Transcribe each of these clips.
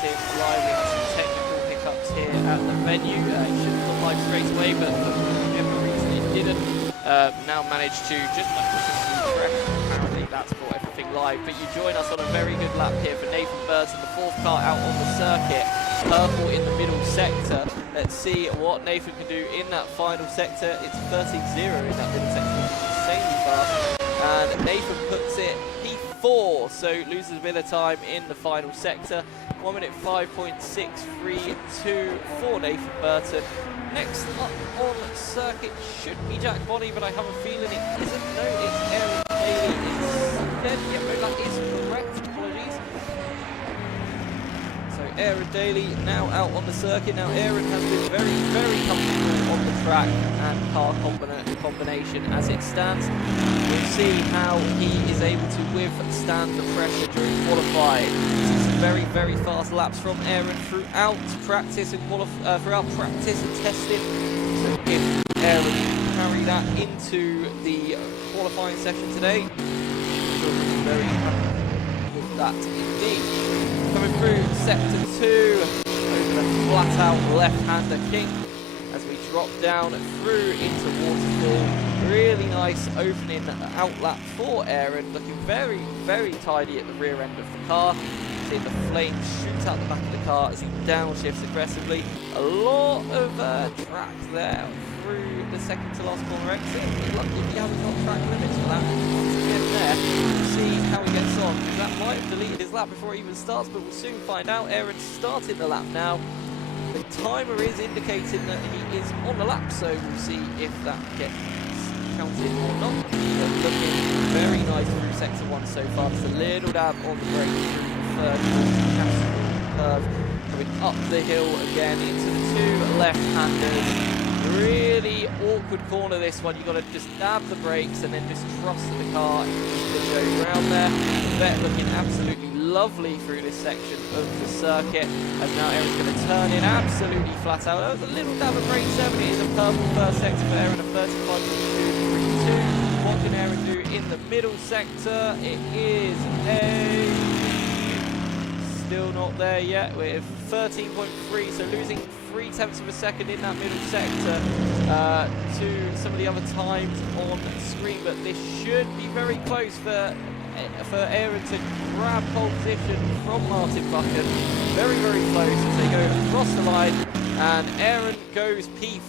getting live. We have some technical hiccups here at the venue. It should have gone live straight away, but for whatever reason it didn't. Now managed to just by pushing through press. Apparently that's brought everything live. But you join us on a very good lap here for Nathan Burton, the fourth car out on the circuit. Purple in the middle sector. Let's see what Nathan can do in that final sector. It's 13-0 in that middle sector, which is insanely fast. And Nathan puts it P4, so loses a bit of time in the final sector. 1 minute 5.632 for Nathan Burton. Next up on circuit should be Jack Bonney, but I have a feeling it isn't. No, it's Aaron Daly instead. Yep, no, that is correct. Apologies. So Aaron Daly now out on the circuit. Now Aaron has been very, very comfortable on the track and car combination as it stands. We'll see how he is able to withstand the pressure during qualifying. Some very, very fast laps from Aaron throughout practice and testing. So if Aaron can carry that into the qualifying session today, we'll be very happy with that indeed. Coming through sector 2, over the flat out left-hander King as we drop down through into Waterfall. Really nice opening out lap for Aaron, looking very, very tidy at the rear end of the car. See the flames shoot out the back of the car as he downshifts aggressively. A lot of track there through the second to last corner exit. Lucky he hasn't got track limits for that. Once again there, we'll see how he gets on. That might have deleted his lap before he even starts, but we'll soon find out. Aaron's starting the lap now. The timer is indicating that he is on the lap, so we'll see if that gets counted or not. But looking very nice through sector 1 so far. Just a little dab on the brake through the third curve. Coming up the hill again into the two left-handers. Really awkward corner this one. You've got to just dab the brakes and then just trust the car is going to go round there. Vet looking absolutely lovely through this section of the circuit. And now Aaron's going to turn in absolutely flat out. That was a little dab of brakes there, but it is a purple first sector for Aaron, a 35.232. What can Aaron do in the middle sector? It is still not there yet. We're at 13.3, so losing 0.3 of a second in that middle sector to some of the other times on screen, but this should be very close for Aaron to grab pole position from Martin Buchan. Very, very close as they go across the line, and Aaron goes P3.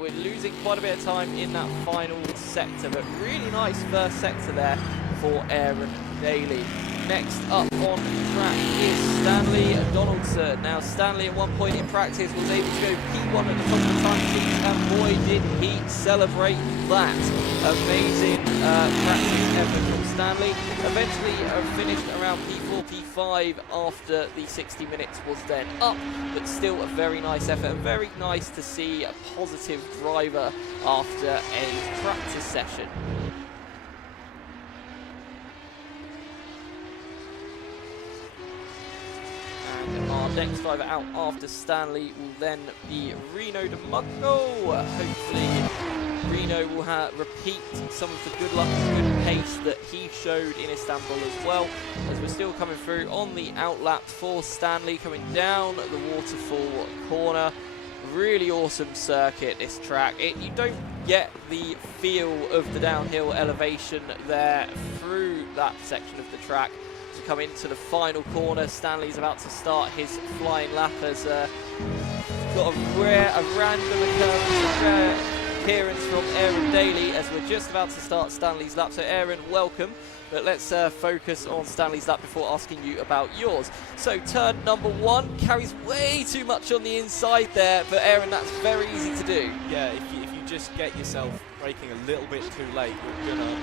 We're losing quite a bit of time in that final sector, but really nice first sector there for Aaron Daly. Next up on track is Stanley Donaldson. Now Stanley at one point in practice was able to go P1 at the top of the time sheet, and boy did he celebrate that. Amazing practice effort from Stanley. Eventually finished around P4, P5 after the 60 minutes was then up, but still a very nice effort and very nice to see a positive driver after a practice session. Our next driver out after Stanley will then be Reno DeMungo. Hopefully Reno will repeat some of the good luck and good pace that he showed in Istanbul as well, as we're still coming through on the outlap for Stanley, coming down the Waterfall corner. Really awesome circuit, this track. You don't get the feel of the downhill elevation there through that section of the track. To come into the final corner, Stanley's about to start his flying lap as got a random appearance from Aaron Daly as we're just about to start Stanley's lap. So Aaron, welcome. But let's focus on Stanley's lap before asking you about yours. So turn number 1 carries way too much on the inside there, but Aaron, that's very easy to do. Yeah, if you just get yourself braking a little bit too late, you're gonna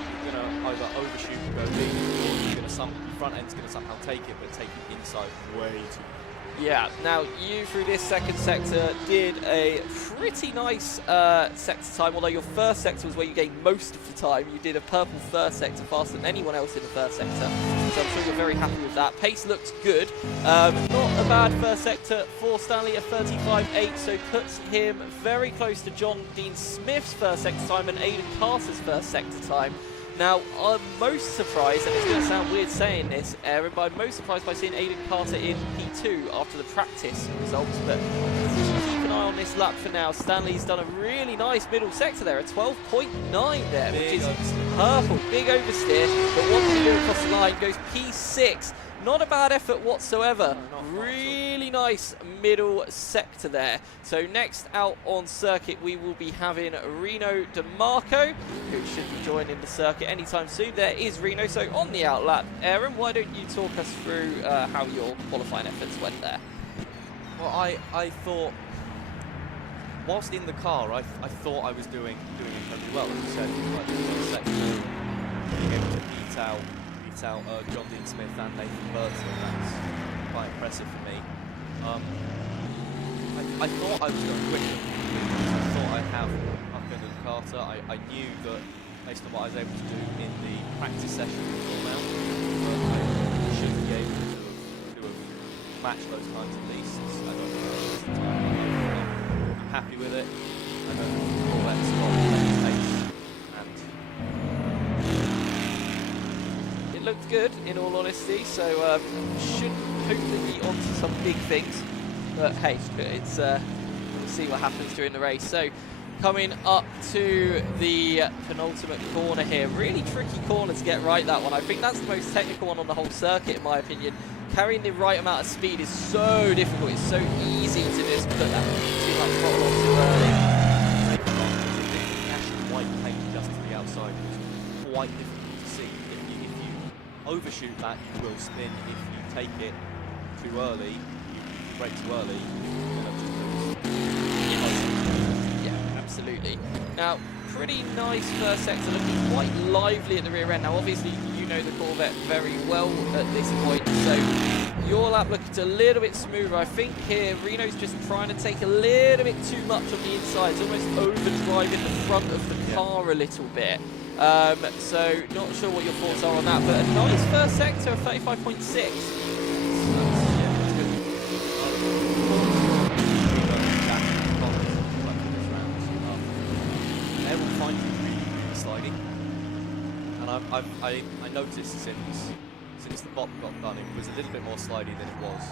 either overshoot and go deep, or you're gonna front end's gonna somehow take it, but take it inside way too much. Yeah, now you through this second sector did a pretty nice sector time, although your first sector was where you gained most of the time. You did a purple first sector faster than anyone else in the first sector, so I'm sure you're very happy with that. Pace looks good. Not a bad first sector for Stanley, a 35.8, so puts him very close to John Dean Smith's first sector time and Aidan Carter's first sector time. Now, I'm most surprised, and it's going to sound weird saying this, Aaron, but I'm most surprised by seeing Aiden Carter in P2 after the practice results. But keep an eye on this lap for now. Stanley's done a really nice middle sector there, a 12.9 there, Big which is oversteer. purple. Big oversteer, but what can he do across the line? Goes P6. Not a bad effort whatsoever. Really nice middle sector there. So next out on circuit, we will be having Reno DeMarco, who should be joining the circuit anytime soon. There is Reno. So on the out lap, Aaron, why don't you talk us through how your qualifying efforts went there? Well, I thought, whilst in the car, I thought I was doing incredibly well. As you said, like the first section, being able to beat out John Dean Smith and Nathan Burton. That's quite impressive for me. I thought I was going quicker. I thought I'd have Hucken and Carter. I knew that based on what I was able to do in the practice session before now, I should be able to have matched those times at least. I don't know the time. I'm happy with it. I know Corvette's got the pace, and It looked good, in all honesty, so should hopefully be on to some big things. But hey, it's we'll see what happens during the race. So coming up to the penultimate corner here, really tricky corner to get right, that one. I think that's the most technical one on the whole circuit, in my opinion. Carrying the right amount of speed is so difficult. It's so easy to just put that too much throttle on too early. Actually, white paint just to the outside is quite difficult to see. If you overshoot that, you will spin. If you take it too early, you brake too early, you're going to just lose. Yeah, absolutely. Now, pretty nice first sector, looking quite lively at the rear end. Now, obviously, you know the Corvette very well at this point, so your lap looked a little bit smoother. I think here, Reno's just trying to take a little bit too much on the inside. It's almost overdriving the front of the car a little bit. So, not sure what your thoughts are on that, but a nice first sector of 35.6. I noticed since the bop got done, it was a little bit more slidey than it was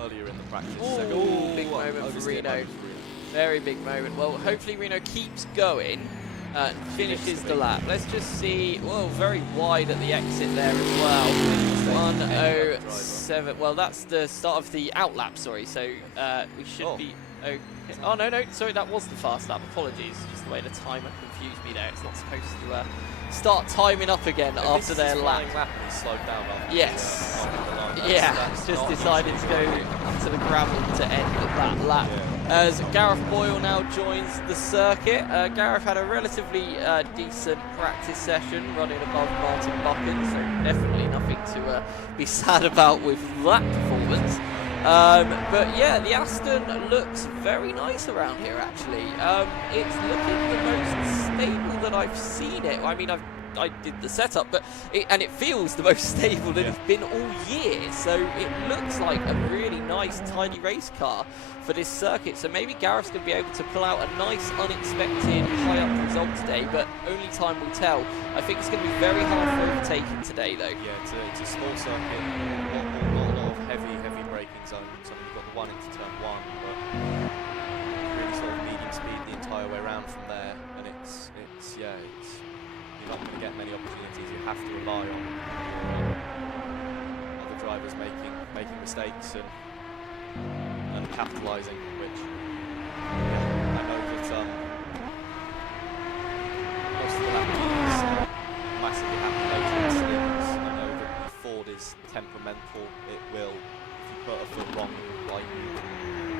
earlier in the practice. Ooh, big moment for oversteer Reno. moment for Reno. Very big moment. Well, hopefully Reno keeps going and finishes the lap. Let's just see. Whoa, very wide at the exit there as well. 1:07. Well, that's the start of the out lap, sorry. So we should be okay. Oh, no, sorry, that was the fast lap. Apologies. Just the way the timer confused me there. It's not supposed to start timing up again after their lap. Slowed down after yes. the line. That's just decided to go to the gravel to end that lap. As Gareth Boyle now joins the circuit. Gareth had a relatively decent practice session running above Martin Buchan, so definitely nothing to be sad about with that performance. But yeah, the Aston looks very nice around here actually. It's looking the most stable that I've seen it. I mean, I did the setup, but it feels the most stable that it's been all year. So it looks like a really nice, tidy race car for this circuit. So maybe Gareth's going to be able to pull out a nice, unexpected, high-up result today, but only time will tell. I think it's going to be very hard for overtaking today, though. Yeah, it's a small circuit, not a lot of heavy braking zones. I mean, you've got the one into turn one, but really sort of medium speed the entire way around from there, and it's you're not going to get many opportunities. You have to rely on other drivers making mistakes and capitalising, which I know that most of the laps massively happen later in stints. I know that the Ford is temperamental. It will, if you put a foot wrong, like,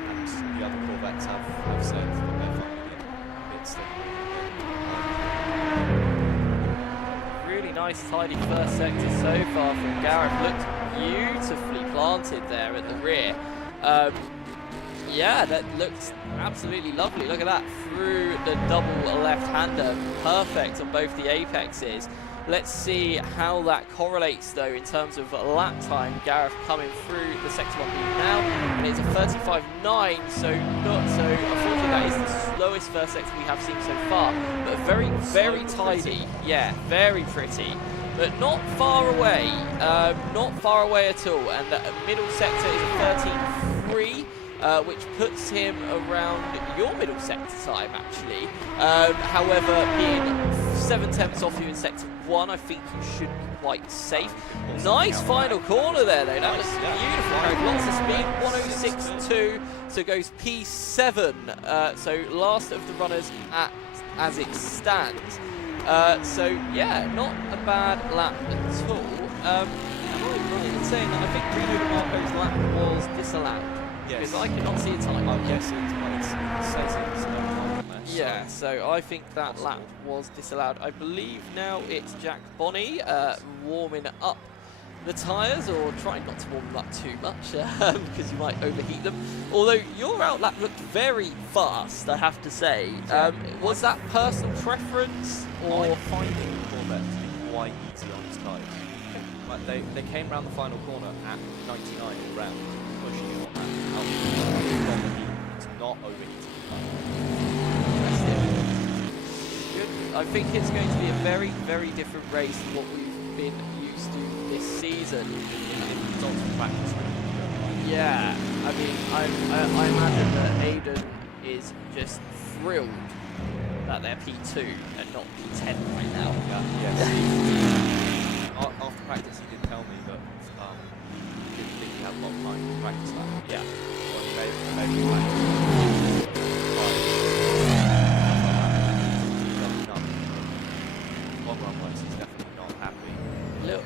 and the other Corvettes have said that they're finding it a bit slippery. Really nice, tidy first sector so far from Gareth. Looks beautifully planted there at the rear. Yeah, that looks absolutely lovely. Look at that, through the double left-hander. Perfect on both the apexes. Let's see how that correlates, though, in terms of lap time. Gareth coming through the sector 1 lead now, and it's a 35.9, so not so. Unfortunately, that is the slowest first sector we have seen so far, but very, very tidy. Yeah, very pretty, but not far away. Not far away at all. And the middle sector is a 13.3. Which puts him around your middle sector time, actually. However, being 7/10 off you in sector 1, I think you should be quite safe. Nice final corner there, though. That was beautiful. Lots of speed, 106.2, so goes P7. So last of the runners as it stands. So yeah, not a bad lap at all. Am I right in saying that I think Reno DeMarco's lap was disallowed? Yes. Because I cannot see a time. Oh, yes, it says it's no time on there. Yeah, so I think that lap was disallowed. I believe now it's Jack Bonney warming up the tyres, or trying not to warm them up too much because you might overheat them. Although your out lap looked very fast, I have to say. Was that personal preference, or I'm finding the Corvette to be quite easy on its tyres. Like they came round the final corner at 99 round, pushing it on that out. It's not overheating. Good. I think it's going to be a very, very different race than what we've been used to this season. Results from practice. Yeah, I mean, I imagine that Aiden is just thrilled that they're P2 and not P10 right now. Yes. After practice, he did tell me that he didn't think he had a lot of time to practice that. Yeah. Well, maybe practice. Long run wise, he's definitely not happy. Little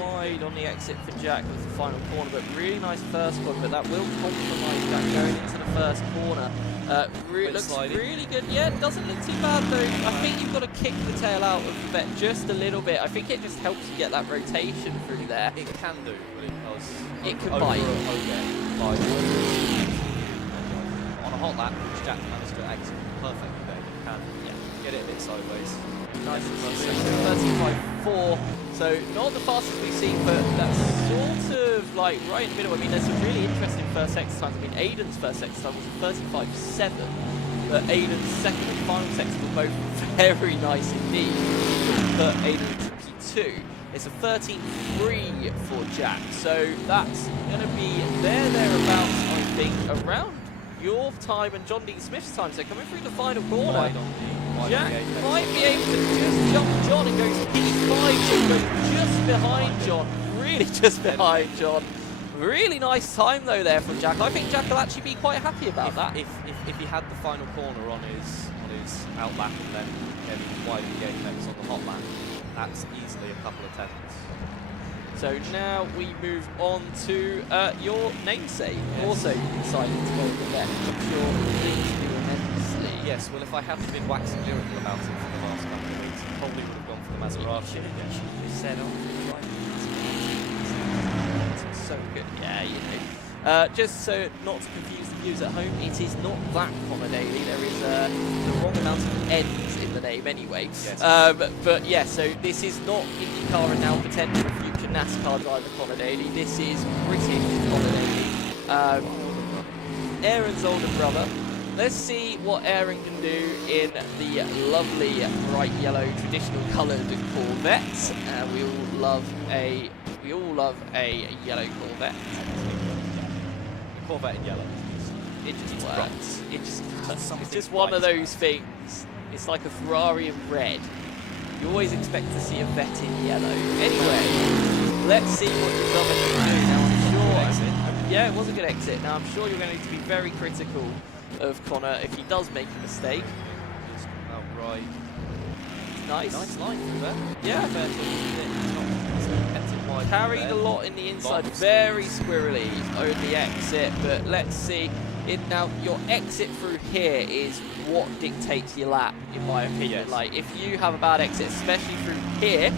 wide on the exit for Jack with the final corner, but really nice first corner, but that will compromise Jack going into the first corner. Looks really good. Yeah, doesn't look too bad though. I think you've got to kick the tail out of the vet just a little bit. I think it just helps you get that rotation through there. It can do, but it does. It can bite. On a hot lap, which Jack managed to exit perfectly there. You can get it a bit sideways. Nice and 35.4. So not the fastest we've seen, but that's sort of like right in the middle. I mean, there's some really interesting first sector times. I mean, Aiden's first sector time was a 35.7, but Aiden's second and final sector were both very nice indeed. But Aiden to P2. It's a 13.3 for Jack, so that's going to be thereabouts, I think, around your time and John Dean Smith's time. So coming through the final corner, Jack might be able to just jump John and goes P5, so goes just behind John, really just behind John. Really nice time though there from Jack. I think Jack will actually be quite happy about that. If he had the final corner on his out lap and then wide the apex on the hot lap, that's easily a couple of tenths. So now we move on to your namesake, also decided to go with that. I'm sure pleased you immensely. Yes, well if I hadn't been waxing lyrical about it for the last couple of weeks, I probably would have gone for the Maserati. You should have said on it's so good. Yeah, you know. Just so not to confuse the viewers at home, it is not that Connor Daly. There is the wrong amount of N's in the name anyway. Yes. But yeah, so this is not IndyCar and now potential future NASCAR driver Connor Daly. This is British Connor Daly. Aaron's older brother. Let's see what Aaron can do in the lovely bright yellow traditional coloured Corvette. We all love a yellow Corvette. Corvette in yellow. It just works. It just it's just one of those things. It's like a Ferrari in red. You always expect to see a Vette in yellow. Anyway, let's see what your brother can do. Now I'm sure. Yeah, it was a good exit. Now I'm sure you're going to be very critical of Connor if he does make a mistake. Just outright. Nice. Nice line through there. Yeah. Carried a lot in the inside, very squirrely over the exit, but let's see. Now, your exit through here is what dictates your lap, in my opinion. Yes. Like, if you have a bad exit, especially through here,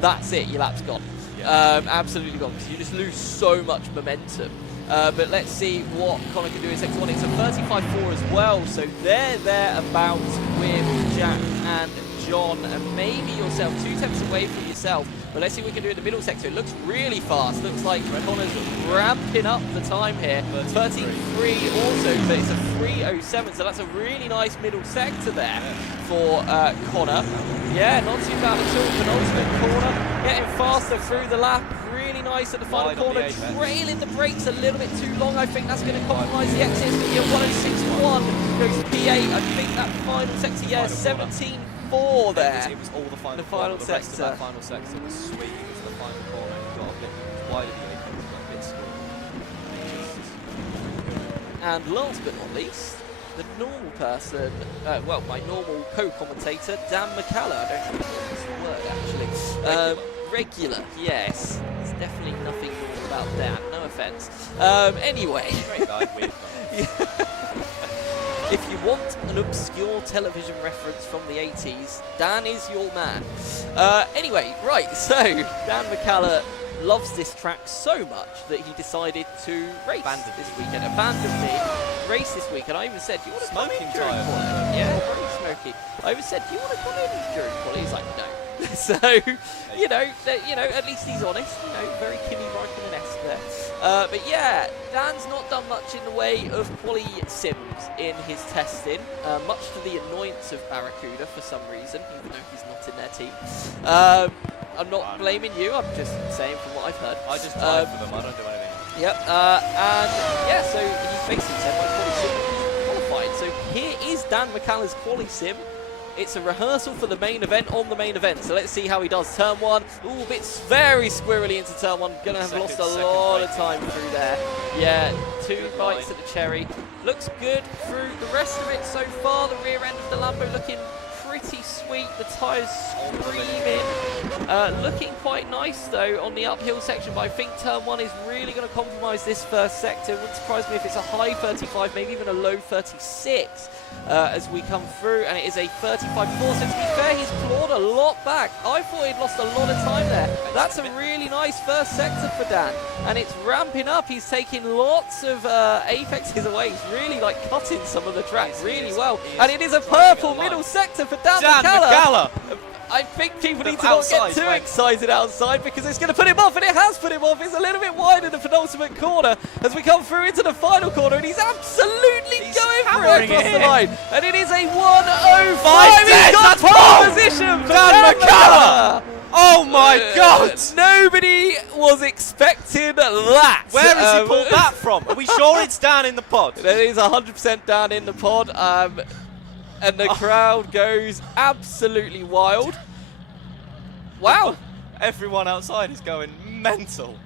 that's it, your lap's gone. Yeah. Absolutely gone, because you just lose so much momentum. But let's see what Connor can do in sector 1. It's a 35.4 as well, so they're thereabouts with Jack and John, and maybe yourself. 2 tenths away from yourself. But let's see what we can do in the middle sector. It looks really fast. Looks like Connor's ramping up the time here. 33 also, but it's a 3:07, so that's a really nice middle sector there for Connor. Yeah, not too bad at all. Penultimate corner, getting faster through the lap. Really nice at the final corner, trailing the brakes a little bit too long. I think that's going to compromise the exit. Yeah, 106.1 goes to P8. I think that final sector, yeah, 17.4 there. It was all the final final corner. The rest of sector. that final sector was sweet. It was the final corner. You got a bit wide of the apex, got a bit slow. And last but not least, the normal person, well, my normal co-commentator, Dan McCallum. I don't know if that's the word, actually. Regular, yes. There's definitely nothing normal about Dan, no offence. Anyway. Great guy, weird guy. If you want an obscure television reference from the 80s, Dan is your man. Anyway, right, so Dan McCallum loves this track so much that he decided to race this weekend. Abandoned me, race this weekend. I even said, do you want to come in during quali? Yeah, very smoky. I even said, do you want to come in during quali? He's like, no. So, you know, at least he's honest. You know, very Kimi Raikkonen-esque there. But yeah, Dan's not done much in the way of quali sims in his testing, much to the annoyance of Barracuda for some reason, even though he's not in their team. I'm not blaming you, I'm just saying from what I've heard. I just drive for them, I don't do anything. Yep, and yeah, so he basically said my quali sim qualified. So here is Dan McCallum's quali sim. It's a rehearsal for the main event on the main event. So let's see how he does. Turn 1, ooh, bits very squirrely into turn 1. Gonna have lost a lot of time through there. Yeah, 2 bites at the cherry. Looks good through the rest of it so far. The rear end of the Lambo looking pretty sweet. The tyres screaming. Looking quite nice though on the uphill section, but I think turn 1 is really going to compromise this first sector. It wouldn't surprise me if it's a high 35, maybe even a low 36 as we come through, and it is a 35.4. So to be fair, he's clawed a lot back. I thought he'd lost a lot of time there. That's a really nice first sector for Dan, and it's ramping up. He's taking lots of apexes away. He's really like cutting some of the track really well, and it is a purple middle sector for Dan McCallum. I think people need to not get too excited outside because it's going to put him off, and it has put him off. It's a little bit wide in the penultimate corner as we come through into the final corner, and he's absolutely going for it across the line. And it is a 1:05. He's got pole position for Dan McCallum. Oh my God! Nobody was expecting that. Where has he pulled that from? Are we sure it's down in the pod? It is 100% down in the pod. And the crowd goes absolutely wild. Wow. Everyone outside is going mental.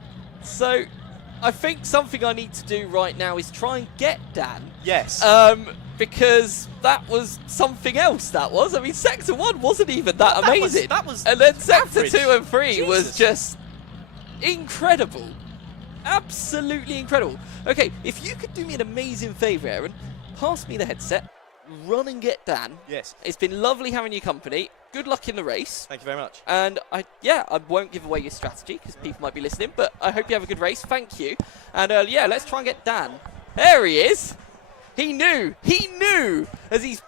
So, I think something I need to do right now is try and get Dan. Yes. Because that was something else, that was. I mean, Sector 1 wasn't even that amazing. That was and then Sector average. 2 and 3 was just incredible. Absolutely incredible. Okay, if you could do me an amazing favour, Aaron, pass me the headset. Run and get Dan. Yes. It's been lovely having your company. Good luck in the race. Thank you very much. And I won't give away your strategy because people might be listening, but I hope you have a good race. Thank you. And yeah, let's try and get Dan. There he is. He knew as he's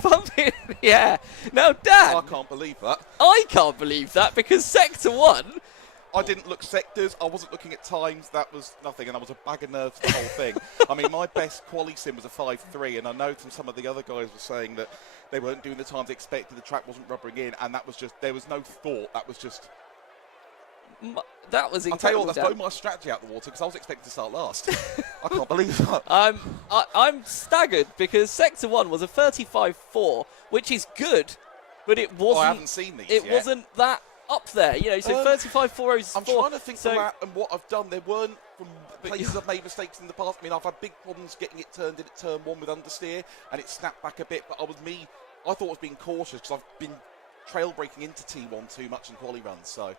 pumping. Yeah. Now, Dan. I can't believe that. I can't believe that because Sector 1. I didn't look sectors, I wasn't looking at times, that was nothing, and I was a bag of nerves the whole thing. I mean, my best quali sim was a 5.3, and I know from some of the other guys were saying that they weren't doing the times expected, the track wasn't rubbering in, and that was just, there was no thought, that was just... That was incredible. I'll tell you what, that's blown my strategy out the water, because I was expecting to start last. I can't believe that. I'm staggered, because Sector 1 was a 35.4, which is good, but it wasn't... Oh, I haven't seen these It yet. wasn't that... up there, you know, so 35.4 is I'm trying to think so of that and what I've done. There weren't from places I've made mistakes in the past. I mean, I've had big problems getting it turned in at turn 1 with understeer, and it snapped back a bit. But I thought I was being cautious because I've been trail braking into T1 too much in quali runs. So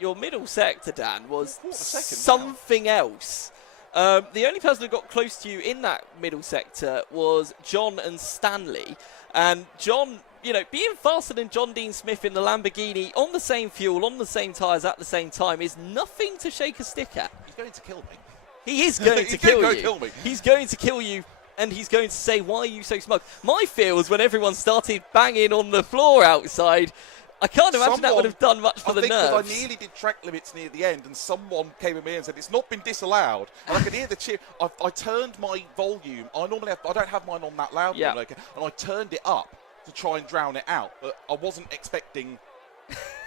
your middle sector, Dan, was second something else. The only person who got close to you in that middle sector was John and Stanley, and John. You know, being faster than John Dean Smith in the Lamborghini on the same fuel, on the same tyres at the same time is nothing to shake a stick at. He's going to kill me. He is going to kill you. Kill me. He's going to kill you and he's going to say, why are you so smug? My fear was when everyone started banging on the floor outside. I can't imagine that would have done much for the nerves. I think because I nearly did track limits near the end, and someone came at me and said, it's not been disallowed. And I could hear the cheer. I turned my volume. I don't have mine on that loud, yeah. And I turned it up to try and drown it out. But I wasn't expecting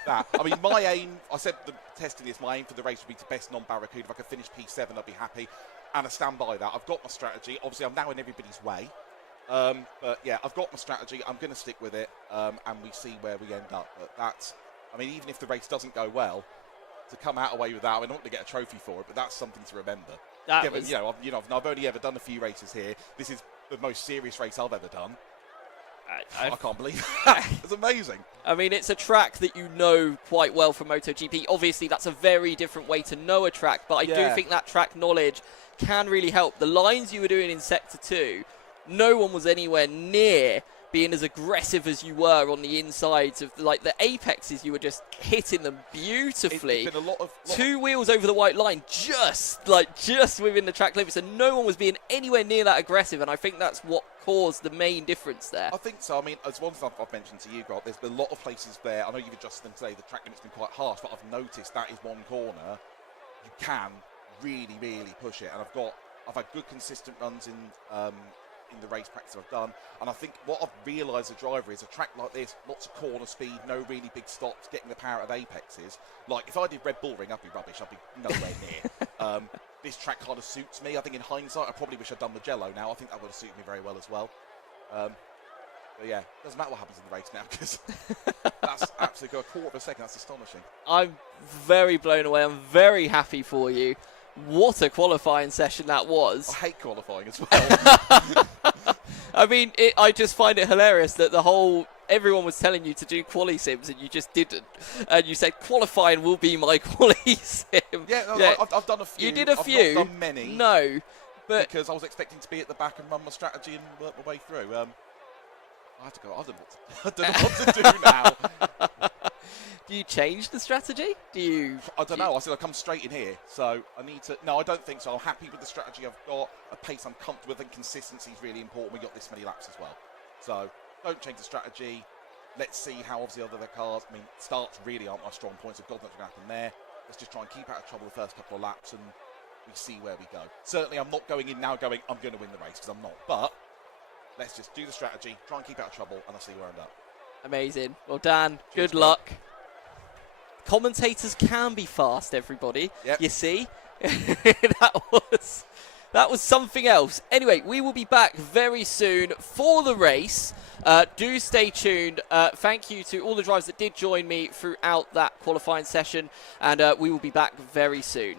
that. I mean, my aim, I said the testing this, my aim for the race would be to best non-Barracuda. If I could finish P7, I'd be happy. And I stand by that. I've got my strategy. Obviously, I'm now in everybody's way. But yeah, I've got my strategy. I'm going to stick with it, and we see where we end up. But that's, I mean, even if the race doesn't go well, to come out away with that, I mean, I'm not going to get a trophy for it, but that's something to remember. I've only ever done a few races here. This is the most serious race I've ever done. I can't believe that. It's amazing. I mean, it's a track that you know quite well from MotoGP. Obviously, that's a very different way to know a track, but I do think that track knowledge can really help. The lines you were doing in Sector 2, no one was anywhere near being as aggressive as you were on the insides of, like, the apexes. You were just hitting them beautifully. It's been a lot of two wheels over the white line, just within the track limits, and no one was being anywhere near that aggressive, and I think that's what caused the main difference there. I think so. I mean, as one thing I've mentioned to you, Grant, there's been a lot of places where, I know you've adjusted them today, the track limit's been quite harsh, but I've noticed that is one corner you can really, really push it, and I've had good consistent runs in the race practice I've done, and I think what I've realised as a driver is a track like this, lots of corner speed, no really big stops, getting the power of apexes. Like, if I did Red Bull Ring, I'd be rubbish, I'd be nowhere near. This track kind of suits me. I think in hindsight, I probably wish I'd done Mugello now. I think that would have suited me very well as well. But yeah, doesn't matter what happens in the race now, because that's absolutely a quarter of a second. That's astonishing. I'm very blown away. I'm very happy for you. What a qualifying session that was. I hate qualifying as well. I mean, I just find it hilarious that everyone was telling you to do quali sims and you just didn't. And you said, qualifying will be my quali sim. Yeah, I've done a few. You did a few. I've not done many. No. But because I was expecting to be at the back and run my strategy and work my way through. I have to go. I don't know what to do now. Do you change the strategy? I don't know. I said I'll come straight in here, so I need to. No, I don't think so. I'm happy with the strategy I've got. A pace I'm comfortable with, and consistency is really important. We got this many laps as well, so don't change the strategy. Let's see how obviously other cars. I mean, starts really aren't my strong points. So God knows what's going to happen there. Let's just try and keep out of trouble the first couple of laps, and we see where we go. Certainly, I'm not going in now going, I'm going to win the race, because I'm not. But let's just do the strategy, try and keep out of trouble, and I'll see where I end up. Amazing. Well, Dan, cheers, good luck. Commentators can be fast, everybody. Yep. You see? That was something else. Anyway, we will be back very soon for the race. Do stay tuned. Thank you to all the drivers that did join me throughout that qualifying session, and we will be back very soon.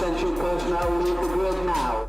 essential personnel leave the grid now.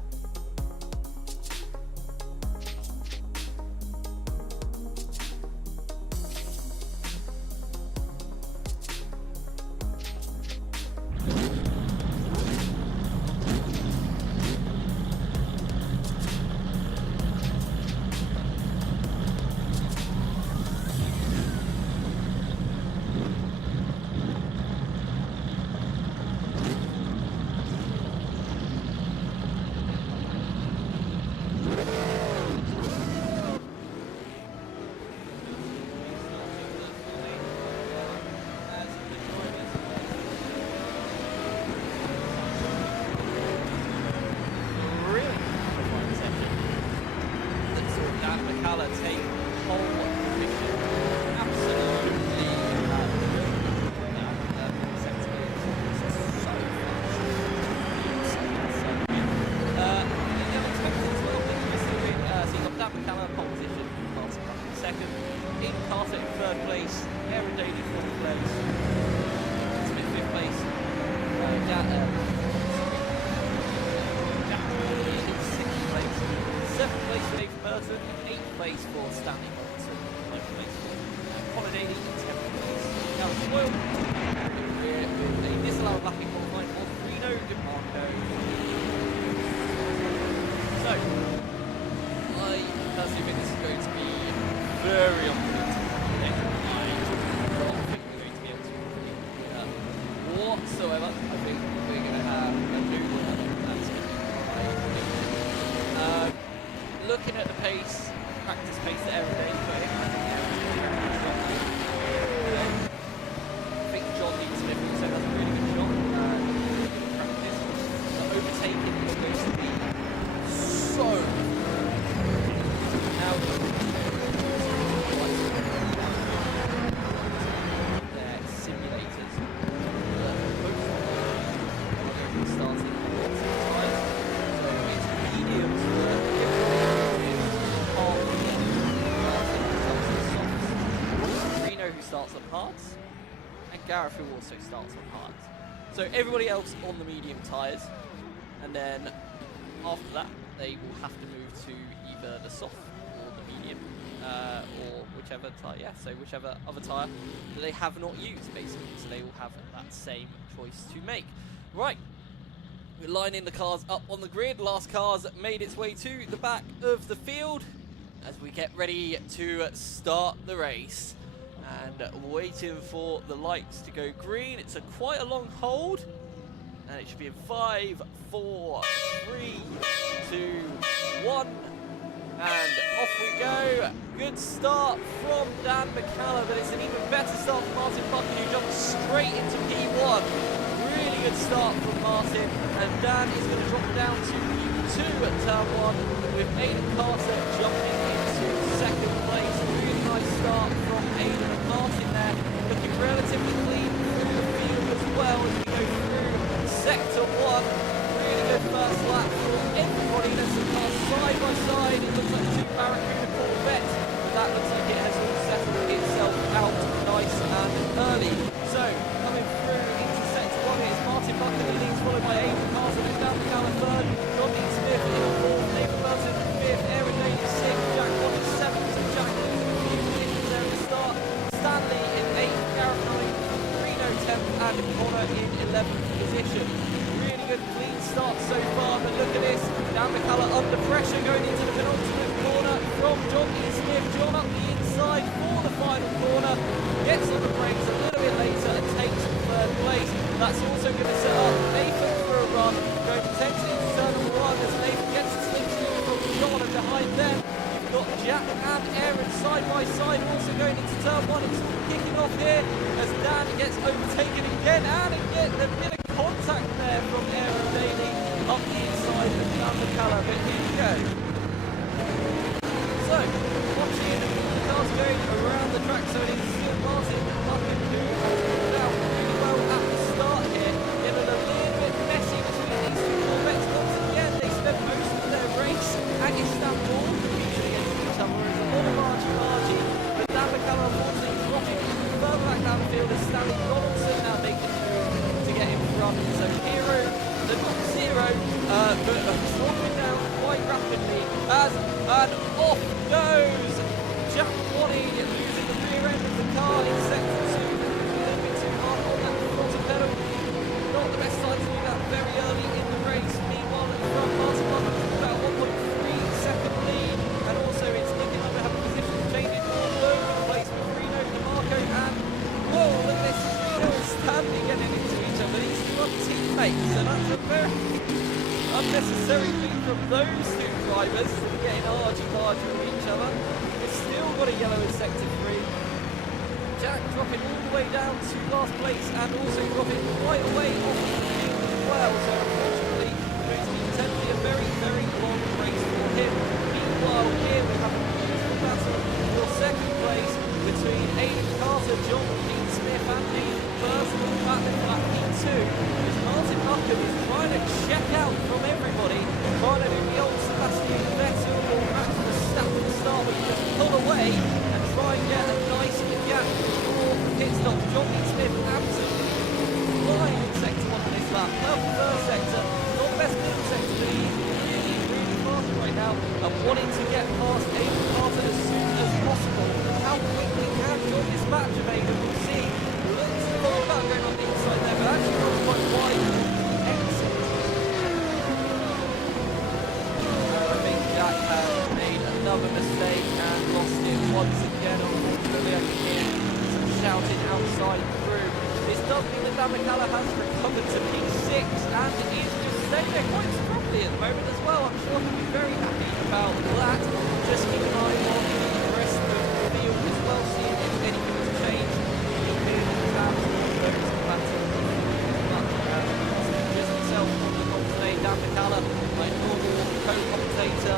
Looking at the pace, practice pace that Aaron Day put in, I think John Lee Smith also has a really good shot in practice. But overtaking is going to be so now their simulators starting at the time. So it's mediums who starts on hards, and Gareth who also starts on hards. So everybody else on the medium tyres, and then after that they will have to move to either the soft or the medium, or whichever tyre, so whichever other tyre that they have not used basically, so they will have that same choice to make. Right, we're lining the cars up on the grid. Last car's made its way to the back of the field as we get ready to start the race. And waiting for the lights to go green. It's quite a long hold, and it should be in 5, 4, 3, 2, 1, and off we go. Good start from Dan McCallum, but it's an even better start from Martin Buchan, who jumped straight into P1. Really good start from Martin, and Dan is going to drop down to P2 at turn 1 with Aidan Carter jumping into second place. Really nice start from Aidan and Martin there, looking relatively clean through the field as well as we go through sector 1. Really good first lap for everybody. There's some cars side by side. It looks like two Barracuda Corvettes, but that looks like it has all settled itself out nice and early. So coming through into sector 1 is Martin Buchan that leads, followed by Aidan Carter, who's down the Gallon third, John Dean Smith in fourth, Nathan Burton fifth, Aaron Daly sixth, Jack Waters seventh, so Jack Waters in the positions there at the start, Stanley in 8th, Gareth 9th, Reno 10th, and Connor in 11th position. Really good clean start so far, but look at this, Dan McCallum under pressure going into the penultimate corner from John Dean Smith. John up the inside for the final corner, gets on the brakes a little bit later and takes third place. That's also going to set up Nathan for a run, going potentially into turn number 1 as Nathan gets a slipstream from John, and behind them you've got Jack and Aaron side by side also going into turn 1. It's kicking off here as Dan gets overtaken again, and again a bit of contact there from Aaron Daly up the inside of Dan McCallum, but here we go. So, watching the cars going around the track, so it is Stuart Martin Buchan who has out really well at the start here, getting a little bit messy between these two Corvettes. Once again, they spent most of their race at Istanbul competing against each other. It's a lot of argy-bargy, but Dan McCallum unfortunately dropping further back down the field as Stanley Robinson now making through to get in front. So Hero, they're not has, and off goes Jack Wally, losing the rear end of the car in sector 2. A little bit too hard on that throttle pedal. Not the best time to do that very early in the race. Meanwhile, at the front, Martin Martin is about 1.3 second lead, and also it's looking like we have a position changing all over the place with Reno, DeMarco, and whoa, look at this, still standing getting into each other. These two are teammates, so that's a very unnecessary thing from those two drivers, getting argy-bargy with each other. We've still got a yellow in sector 3. Jack dropping all the way down to last place and also dropping quite away off the field as well. So unfortunately, going to be potentially a very, very long race for him. Meanwhile, here we have a beautiful battle for second place between Aidan Carter, John Dean Smith and Nathan First on the back at P2. As Martin Buckham is trying to check out from everybody, trying to do the old Sebastian Vettel or Max Verstappen start, but just pull away and try and get a nice gap before the pit stop. John Dean Smith absolutely flying in sector 1 on this lap. Love the first sector, not the best middle sector, but he's really, really fast right now and wanting to get past Aidan Carter as soon as possible. How quickly can join this match of Aidan? We'll see. Looks a lot about going on the inside there, but actually goes quite wide. Exit. I think Jack has made another mistake and lost it once again. Unfortunately, I can hear some shouting outside through. This does mean that Dan McCallum has recovered to P6 and is just staying there quite strongly at the moment as well. I'm sure he'll be very happy about that. Just keep an eye on the rest of the field as well, see if anything has changed. He'll be able to have those battles. Just himself on the pod today, Dan McCallum, my normal co-commentator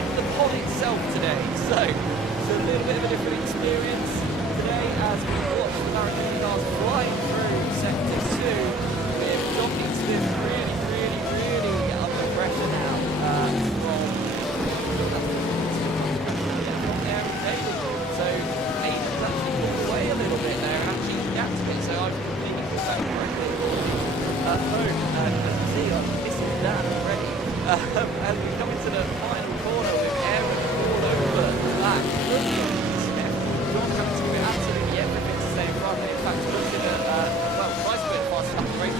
in the pod itself today. So it's a little bit of a different experience today as we watch the American cars flying through sector 2 with John Dean Smith really, really, really under pressure now from Aaron Daly. So Aidan's actually pulled away a little bit there and actually gapped a bit, so I've completely put that correctly at home. And as you see, I'm missing Dan already. As we come into the final corner with Aaron all over the back. Brilliant. John having to do absolutely everything to stay in front. In fact, looking at, well, tries to get past the race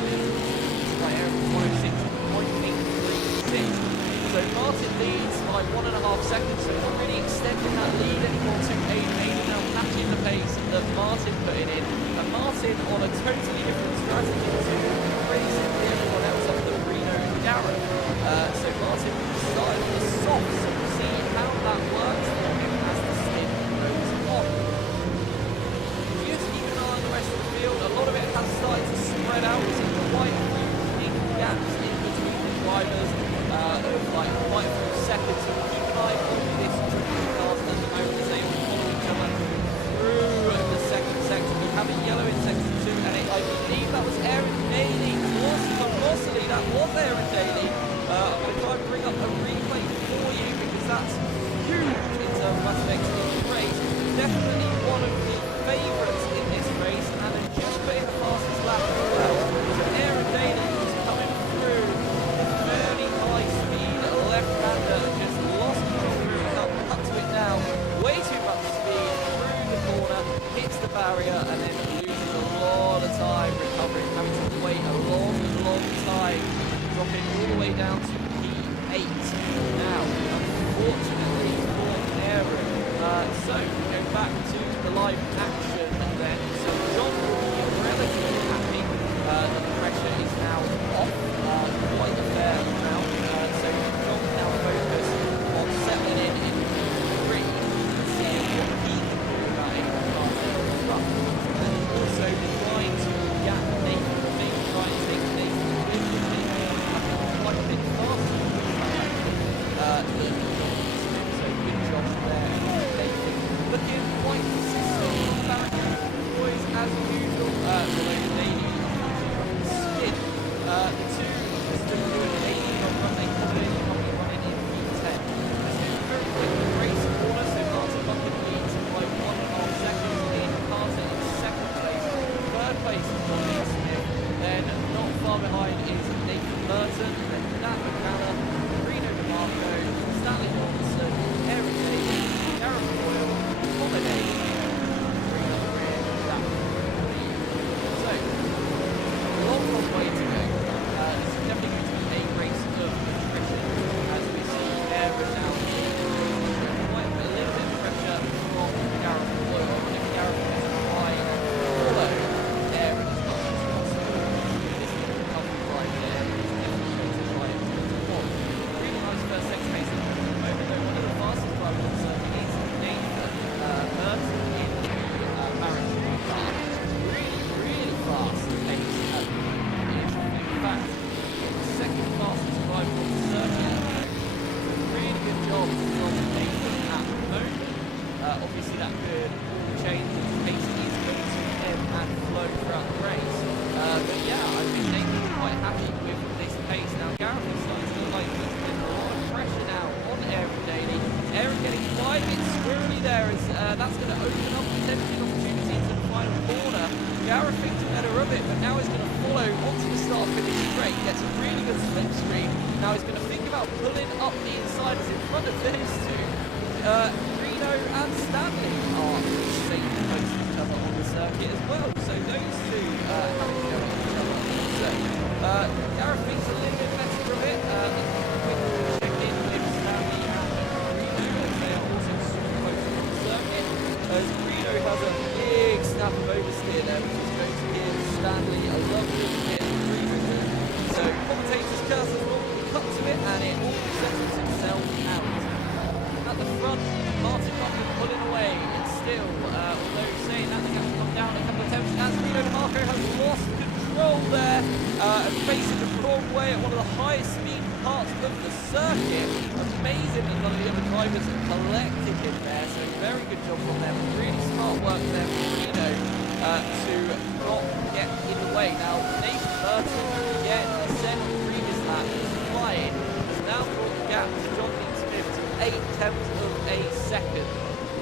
by Aaron 106.836. So Martin leads by 1.5 seconds, so not really extending that lead anymore to Aidan. Aidan now matching the pace that Martin putting in. And Martin on a totally different strategy to racing with everyone else up the Reno and Garrett. So Martin started on the soft, so we'll see how that works for him as the stint goes on. Just keep an eye on the rest of the field. A lot of it has started to spread out. We've seen quite a few big gaps in between the drivers, like quite a few seconds. So we'll keep an eye on this triple cars at the moment as they all follow each other through the second sector. We have a yellow in sector 2, and I believe that was Aaron Daly. Closely, that was Aaron Daly. I'm going to try and bring up a replay obviously that could change the pace it is going to ebb and flow throughout the race. But yeah, I think they can be quite happy with this pace. Now, Gareth is starting to feel like he's putting a lot of pressure now on Aaron Daly. Aaron getting quite a bit squirrely there as that's going to open up potentially an opportunity into the final corner. Gareth thinks better of it, but now he's going to follow onto the start-finish straight, gets a really good slipstream. Now he's going to think about pulling up the insiders in front of those two. Reno and Stanley are staying close to each other on the circuit as well, so those two have to go at each other. So, Gareth thinks a little bit better of it. Quick check in with Stanley and Reno as they are also super close to the circuit. As Reno has a big snap of oversteer there, which is going to give Stanley a lovely bit of breathing room. So, commentators' cursors will cut to it and it all settles itself out. At the front, Martin Buckley pulling away, and still, although saying that they have to come down a couple of attempts, as Reno DeMarco has lost control there, and facing the wrong way at one of the highest speed parts of the circuit. Amazing that none of the other drivers have collected him there, so very good job from them. Really smart work there from Reno to not get in the way. Now, Nathan Burton, again, I said on the previous lap, was flying, has now brought the gap to John Smith to 8 tenths of a second.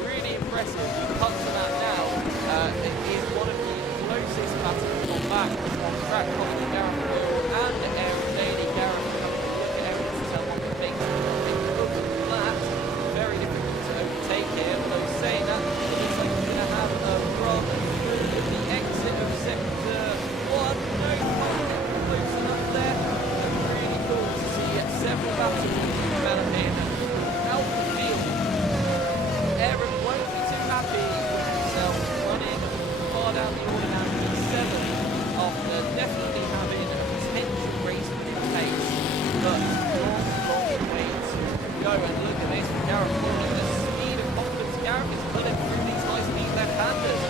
Really impressive. He cuts to that now. It is one of the closest battles on back on track following Gareth and Aaron Daly. Gareth coming to look at Aaron to tell what he thinks of the flat. Very difficult to overtake here, although saying that, it looks like he's going to have a run through the exit of sector 1. No, quite close enough there. Really cool to see several battles developing out the field. Aaron won't be too happy with himself running far down the order now to 7 after definitely having a potential race pace, but long way to go. And look at this, Gareth pulling the speed and confidence. Gareth is pulling through these high-speed left-handers.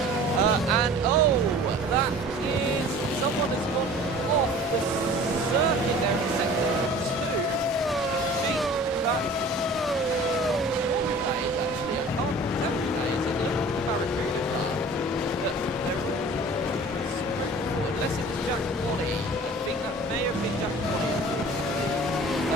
And oh, that is someone has gone off the circuit there in sector 2. I think that is actually, I can't tell who that is. It looks like a Barracuda car. But unless it's Jack Wally, I think that may have been Jack Wally.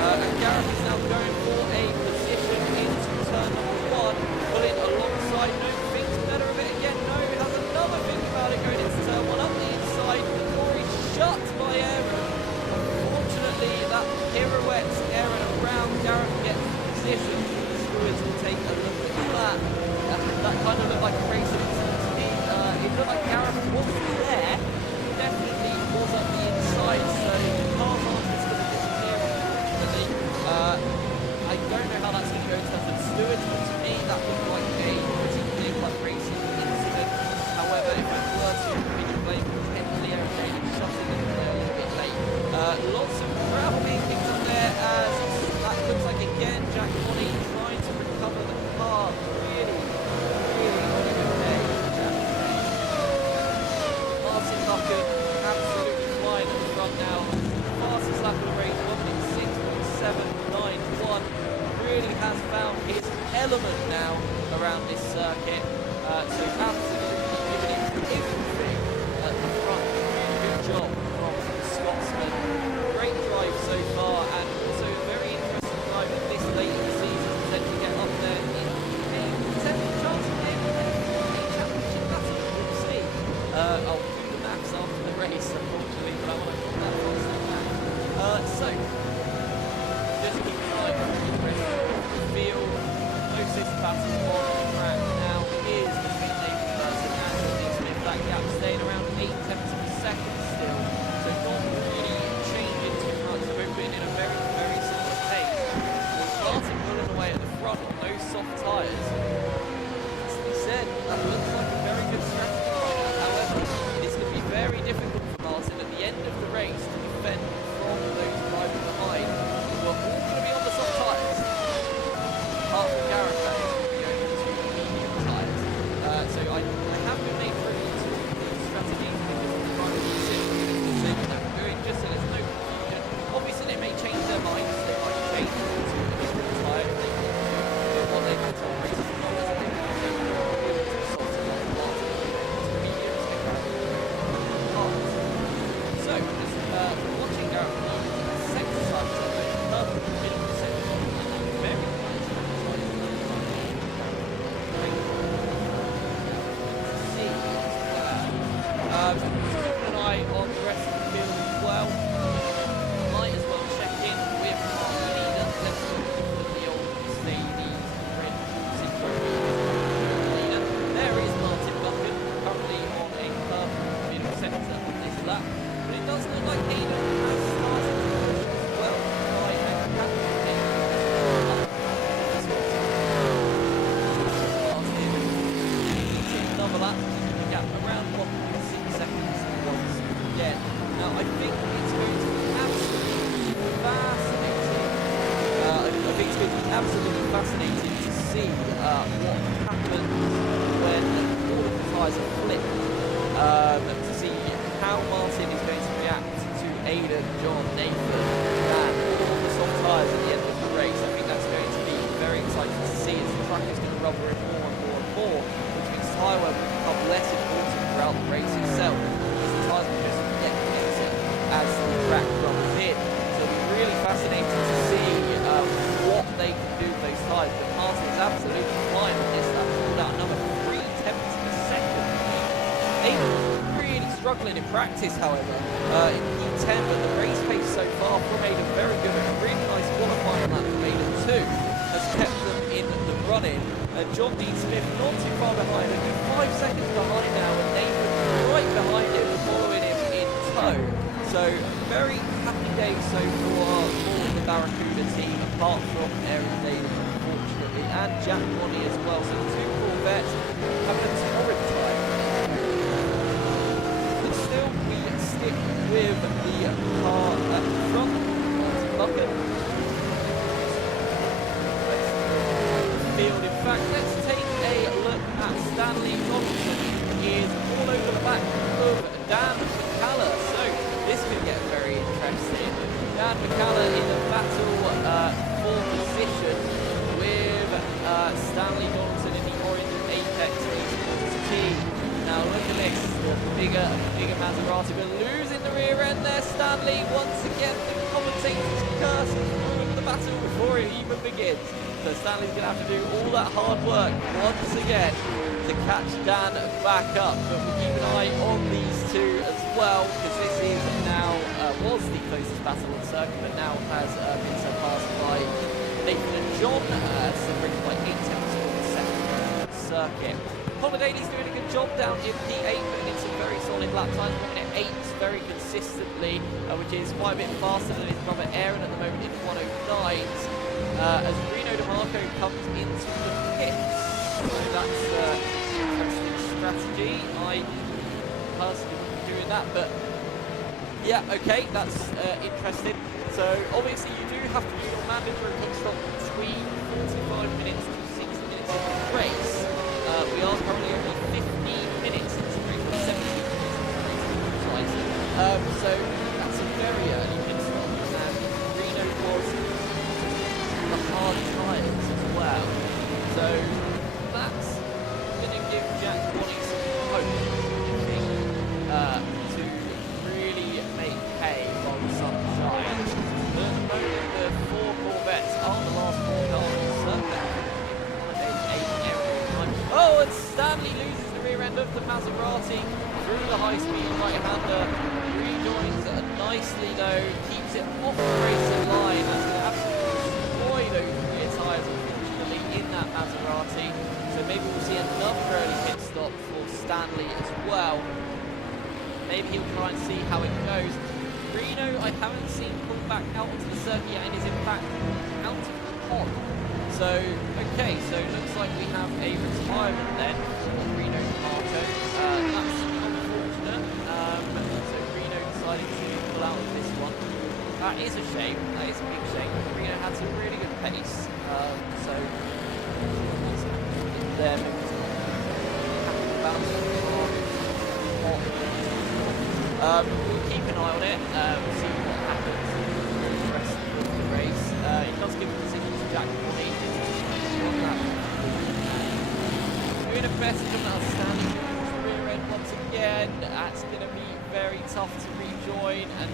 And Gareth is now going for a position into turn number 1, pulling alongside. No, thinks better of it again. No, has another think about it going into turn 1 up the inside. The door is shut by Aaron. Unfortunately, that pirouettes Aaron around. Gareth gets position. The stewards will take a look at that. That kind of looked like a race incident to me. It looked like Gareth was there. Definitely was up the inside. So the cars aren't just going to disappear, unfortunately. I don't know how that's going to go in terms of stewards, but to me that looked like a pretty big racing incident. However, if I were to pick a blame, potentially Aaron Daly shutting it there a little bit late. Lots of crowd being kicked up there as that looks like again Jack Money trying to recover the car. Really on a good day. Martin Buchan absolutely flying at the front now. Fastest lap of the race, 1:06.791. Really has found his element now around this circuit. So absolutely giving it everything at the front. Really good job from the Scotsman. Great drive so far, and also a very interesting drive at this late in the season to potentially get up there in a potential chance of being a championship battle. We'll see. I'll do the maths after the race, unfortunately, but I want to put that across that map. So, just keep an eye on the rest of the field. Closest battle on the track now is between Nathan Burton and John Smith. That gap's absolutely fascinating to see what happens when all of the tyres are flipped, to see how Martin is going to react to Aidan, John, Nathan, and all of the soft tyres at the end of the race. I think that's going to be very exciting to see as the track is going to rubber in more and more and more, which means tyre wear will become less important throughout the race itself, because the tyres will just get better as the track rubbers in. So it'll be really fascinating to see what they can do with those tyres. But Martin is absolutely flying on this. That pulled out another 3 tenths of a second. Aidan really struggling in practice, however, in P10, but the race pace so far from Aidan very good, and a really nice qualifying on that from Aidan too has kept them in the running. John Dean Smith not too far behind, a good 5 seconds behind now, and Nathan right behind him, following him in tow. So very happy day so far for the Barracuda team, apart from Aaron Daly, unfortunately, and Jack Bonney as well. So the 2 Corvettes having a torrid time. But still, we stick with the car at the front, Martin Bucket. Field. In fact, let's take a look at Stanley Donaldson. He is all over the back of Dan McCallum. So this could get very interesting. Dan McCallum in the battle for position with Stanley Donaldson in the orange Apex Esports team. Now look at this, the bigger Maserati, but losing the rear end there. Stanley once again, the commentators curse the battle before it even begins. So Stanley's going to have to do all that hard work once again to catch Dan back up. But we'll keep an eye on these two as well, because this is now, was the closest battle on the circuit, but now has been surpassed by Nathan and John, separated by 8 tenths of a second on the circuit. Connor Daly's doing a good job down in P8, putting in some very solid lap times, running at 8s very consistently, which is quite a bit faster than his brother Aaron at the moment in 109s. As Reno DeMarco comes into the pits. So that's an interesting strategy. I personally wouldn't be doing that, but yeah, okay, that's interesting. So obviously you do have to do your mandatory pit stop between 45 minutes to 60 minutes of the race. We are currently only 15 minutes into the race, 17 minutes into the race, so that's a very early pit stop, and Reno was the hard tyres as well. So that's going to give Jack Bonney some hope, I think, to really make hay while the sun shines. But at the moment, the 4 Corvettes are the last 4 cars on the circuit. Oh, and Stanley loses the rear end of the Maserati through the high-speed right-hander. Rejoins nicely though, keeps it off the racing line. That's going to absolutely destroy those rear tyres, unfortunately, in that Maserati. So maybe we'll see another early pit stop for Stanley as well. Maybe he'll try and see how it goes. Reno, I haven't seen pull back out onto the circuit yet, and is in fact out of the pond. So, okay, so it looks like we have a retirement then for Reno DeMarco. That's unfortunate. So Reno decided to pull out of this one. That is a shame. That is a big shame. Reno had some really good pace. So, what's happening in there? Maybe it's not happy to bounce on. We'll keep an eye on it. We'll see what happens for the rest of the race. It does give a position to Jack Bonney. Doing a best of understanding the rear end once again. That's going to be very tough to rejoin, and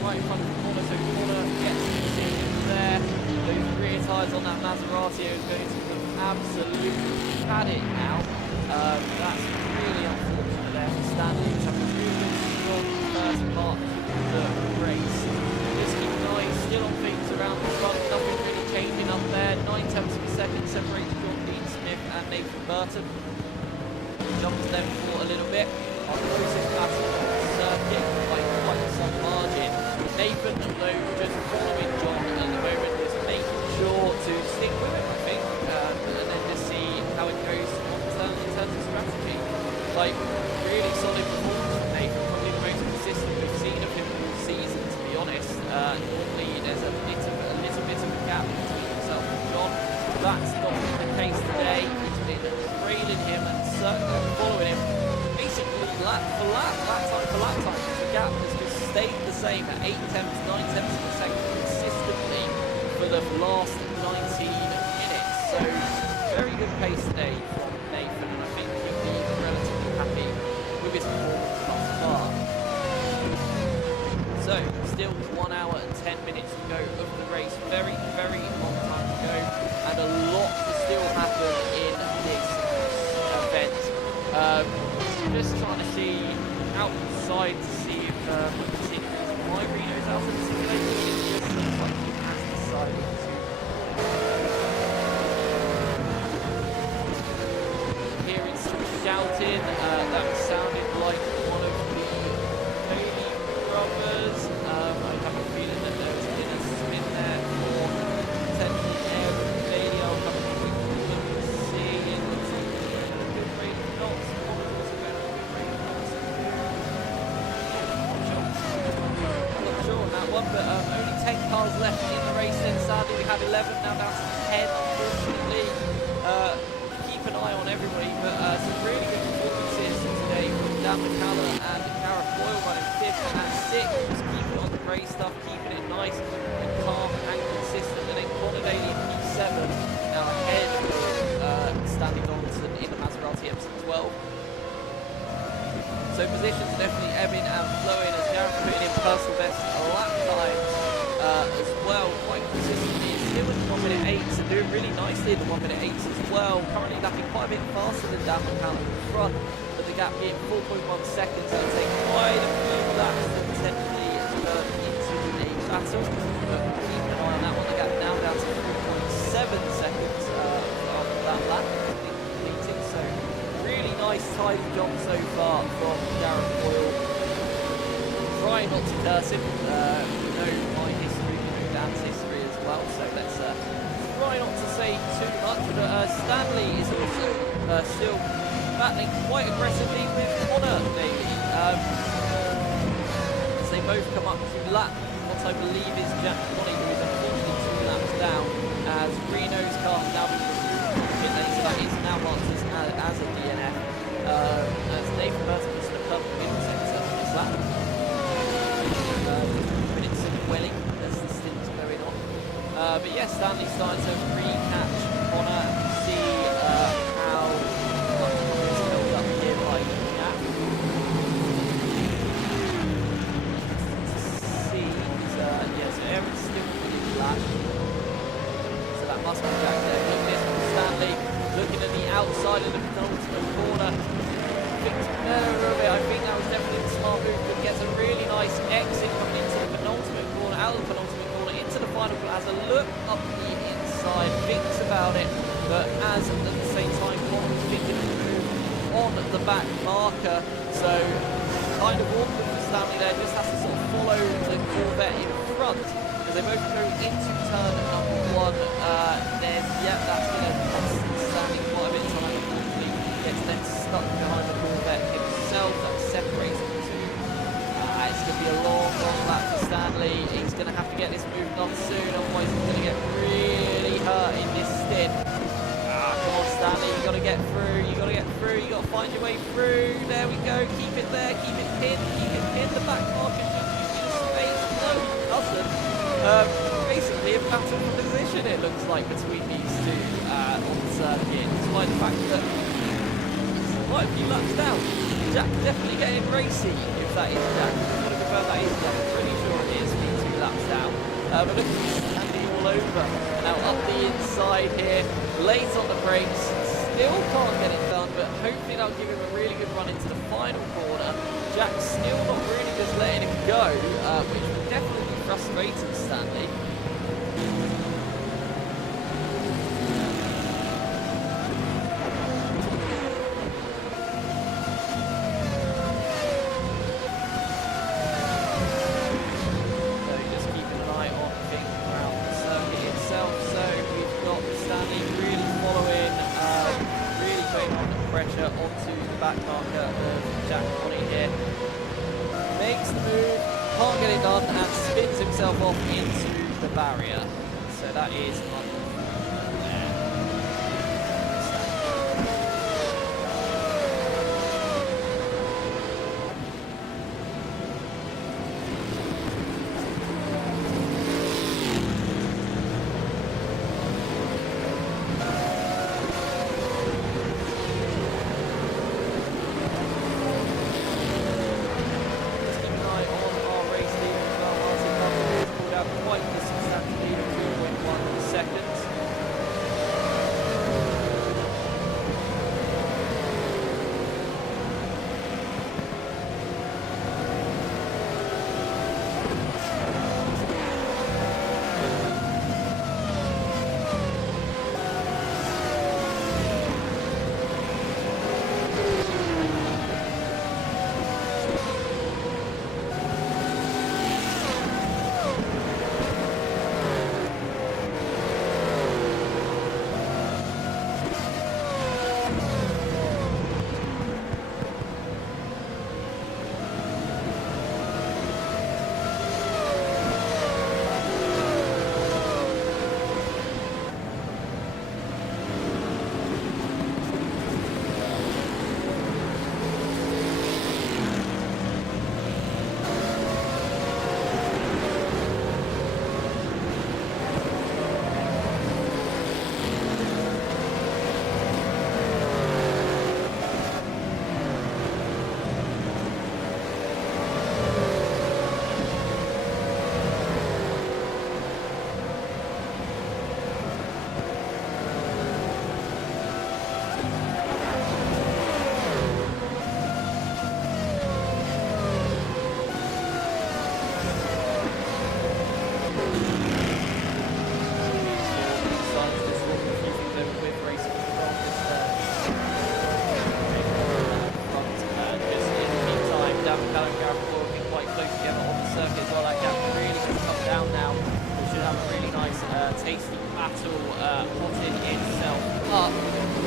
right in front of the corner, so corner gets the position there. Those rear tyres on that Maserati is going to absolutely had it now. That's really unfortunate there for Stanley, who's having a really strong first part of the race. Just keep an eye still on things around the front, nothing really changing up there. 9 tenths of a second separates John Dean Smith and Nathan Burton. Jumps them for a little bit. Our closest battle on the circuit by quite some margin. Nathan, though, just following John at the moment, just making sure to stick with him, I think, and then just see how it goes in terms of strategy. Like, really solid performance from Nathan, probably the most consistent we've seen of him all season, to be honest. Normally there's a little bit of a gap between himself and John. that's not been the case today. He's been trailing him and following him basically lap for lap, lap time for lap time. The gap has just stayed the same at 8 tenths, 9 tenths per second consistently for the last 19 minutes. So very good pace today from Nathan, and I think he'll be relatively happy with his performance thus far. So still 1 hour and 10 minutes to go of the race. Very, very long time to go, and a lot to still happen in this event. Just trying to see outside to see if why Reno's out of the simulation. It just looks like he has decided to. Hearing some shouting, that sounded like one of the Bailey brothers. I have a feeling that there's been a spin there for potentially Aaron and Bailey. I'll have a quick look and see. It looks like they're at a good rate of knots. But only 10 cars left in the race then. Sadly we had 11, now down to 10 unfortunately. Keep an eye on everybody, but some really good performances today from Dan McCallum and Gareth Boyle running 5th and 6th, just keeping on the race stuff, keeping it nice and calm and consistent. And then Connor Daly in P7 now ahead of Stanley Donaldson in the Maserati MC12. So positions are definitely ebbing and flowing as Gareth putting in personal best lap times as well, quite consistently. He's still in the 1 minute 8s and doing really nicely in the 1 minute 8s as well. Currently lapping quite a bit faster than Dan McCallum in front, but the gap being 4.1 seconds. It'll take quite a few laps to potentially turn into a battle, but keep an eye on that one. The gap now down to 4.7 seconds after that lap completing. So really nice tidy job so far from Gareth Boyle. Trying not to curse him. We know my history, we know Dan's history as well, so let's try not to say too much. But Stanley is also still battling quite aggressively with Connor Daly. As they both come up to lap what I believe is Jack Connie, who is unfortunately 2 laps down, as Reno's car has now been removed from the pit lane, so that is now marked as a DNF. As Nathan Burton is the club in the centre of this lap. Minutes of welling as the stint's going on. But yes, Stanley's starting to re-catch Connor and see how much is held up here by Jack. To see, yes, Aaron's still pretty flat. So that must be Jack there. Look at this from Stanley, looking at the outside of the penultimate corner. I think that was definitely the smart move, but gets a really nice exit from into the penultimate corner, out of the penultimate corner, into the final corner, has a look up the inside, thinks about it, but as at the same time Connor was thinking of the move on the back marker, so kind of awkward for Stanley there, just has to sort of follow the Corvette in front, as they both go into turn number 1. That's going to cost Stanley quite a bit of time, unfortunately. Gets then stuck behind the Corvette himself, that separates the two. It's going to be a long, long lap for Stanley. He's going to have to get this moved on soon, otherwise he's going to get really hurt in this stint. Come on Stanley, you got to get through, you got to get through, you got to find your way through. There we go, keep it there, keep it pinned, the back marker just using the space. No, doesn't. Basically a battle for position it looks like between these two on the circuit, despite the fact that quite a few laps down. Jack definitely getting racy, if that is Jack. I'm going to confirm that is Jack. I'm pretty sure it is, being 2 laps down. But look at he's standing all over. Now up the inside here, late on the brakes, still can't get it done, but hopefully that'll give him a really good run into the final corner. Jack's still not really just letting him go, which would definitely be frustrating Stanley. Onto the back marker of Jack Connie here. Makes the move, can't get it done, and spins himself off into the barrier. So that is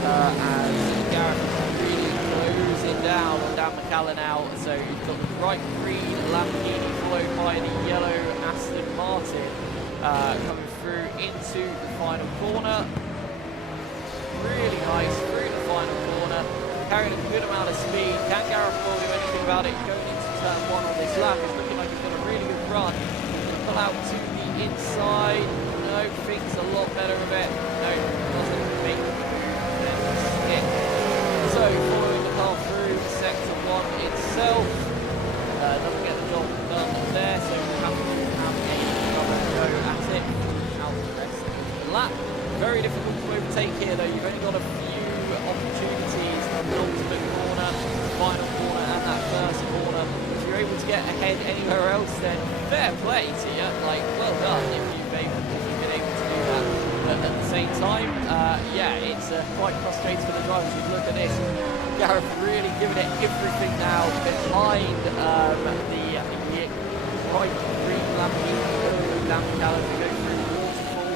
as Gareth really closing down on Dan McCallum now. So you've got the bright green Lamborghini followed by the yellow Aston Martin coming through into the final corner. Really nice through the final corner, carrying a good amount of speed. Can Gareth Boyle do anything about it going into turn 1 on this lap? It's looking like he's got a really good run. Pull out to the inside. No, thinks a lot better of it. No, doesn't make the move, then stick. So following the car through sector 1 itself. Doesn't get the job done there, so we'll have to have another go at it out the rest of the lap. Very difficult to overtake here though. You've only got a few opportunities on the ultimate corner, final corner and that first corner. If you're able to get ahead anywhere else, then fair play to you. Like, well done if you've been able to do that. But at the same time, yeah, it's quite frustrating for the drivers. You look at this, Gareth really giving it everything now behind the bright green Lamborghini. Dan McCallum to go through the waterfall,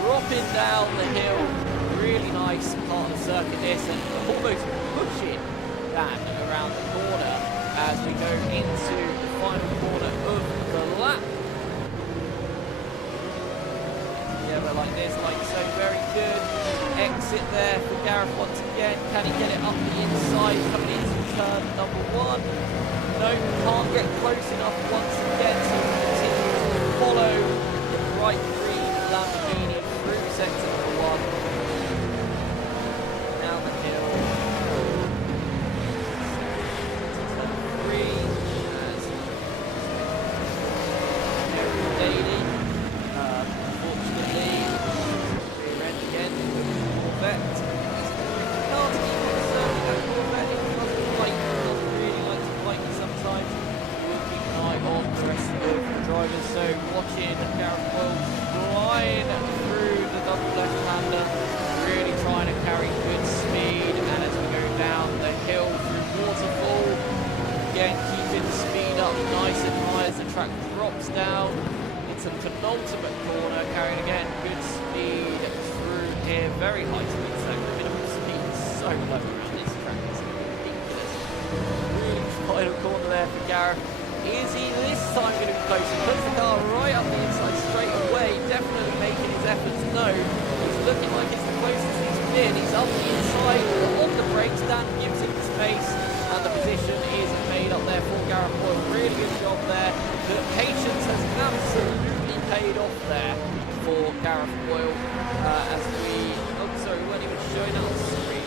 dropping down the hill. Really nice part of the circuit this, and almost pushing Dan around the corner as we go into the final corner of the lap. Yeah, but like this, like so, very good exit there for Gareth once again. Can he get it up the inside coming into turn number 1? No, can't get close enough once again, so he continues to follow the bright green Lamborghini through sector number 1. Down the hill. Turn 3 as Ariel Daly. Unfortunately, rear end again with the Corvette. Can't keep on serving that Corvette. It doesn't like, doesn't really like to fight sometimes. We'll keep an eye on the rest of the drivers. So watching Gareth Boyle flying through the double left-hander, really trying to carry good speed, and as we go down the hill through waterfall, again keeping the speed up nice and high as the track drops down into the penultimate corner, carrying again good speed through here, very high speed, so the minimum speed is so low around this track, it's ridiculous. Really final corner there for Gareth. Is he this time going to be close? He puts the car right up the inside straight away, definitely making his efforts. No, he's looking like it's the closest he's been. He's up the inside, on the brakes, Dan gives him the space, and the position is made up there for Gareth Boyle. Really good job there. The patience has absolutely paid off there for Gareth Boyle. As we, oh sorry, we weren't even showing that on the screen.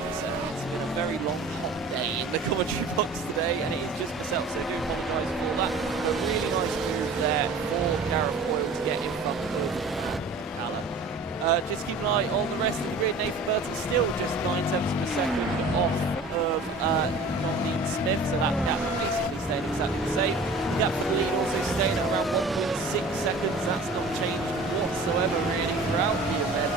It's been a very long, hot day in the commentary box today, and it's just myself, so I do apologise for that. A really nice move there for Gareth Boyle to get in front of Callum. Just keep an eye on the rest of the grid. Nathan Burton still just 9 tenths per second off of Nondean Smith, so that gap basically staying exactly the same. Gap for the lead also staying at around 1.6 seconds. That's not changed whatsoever really throughout the event.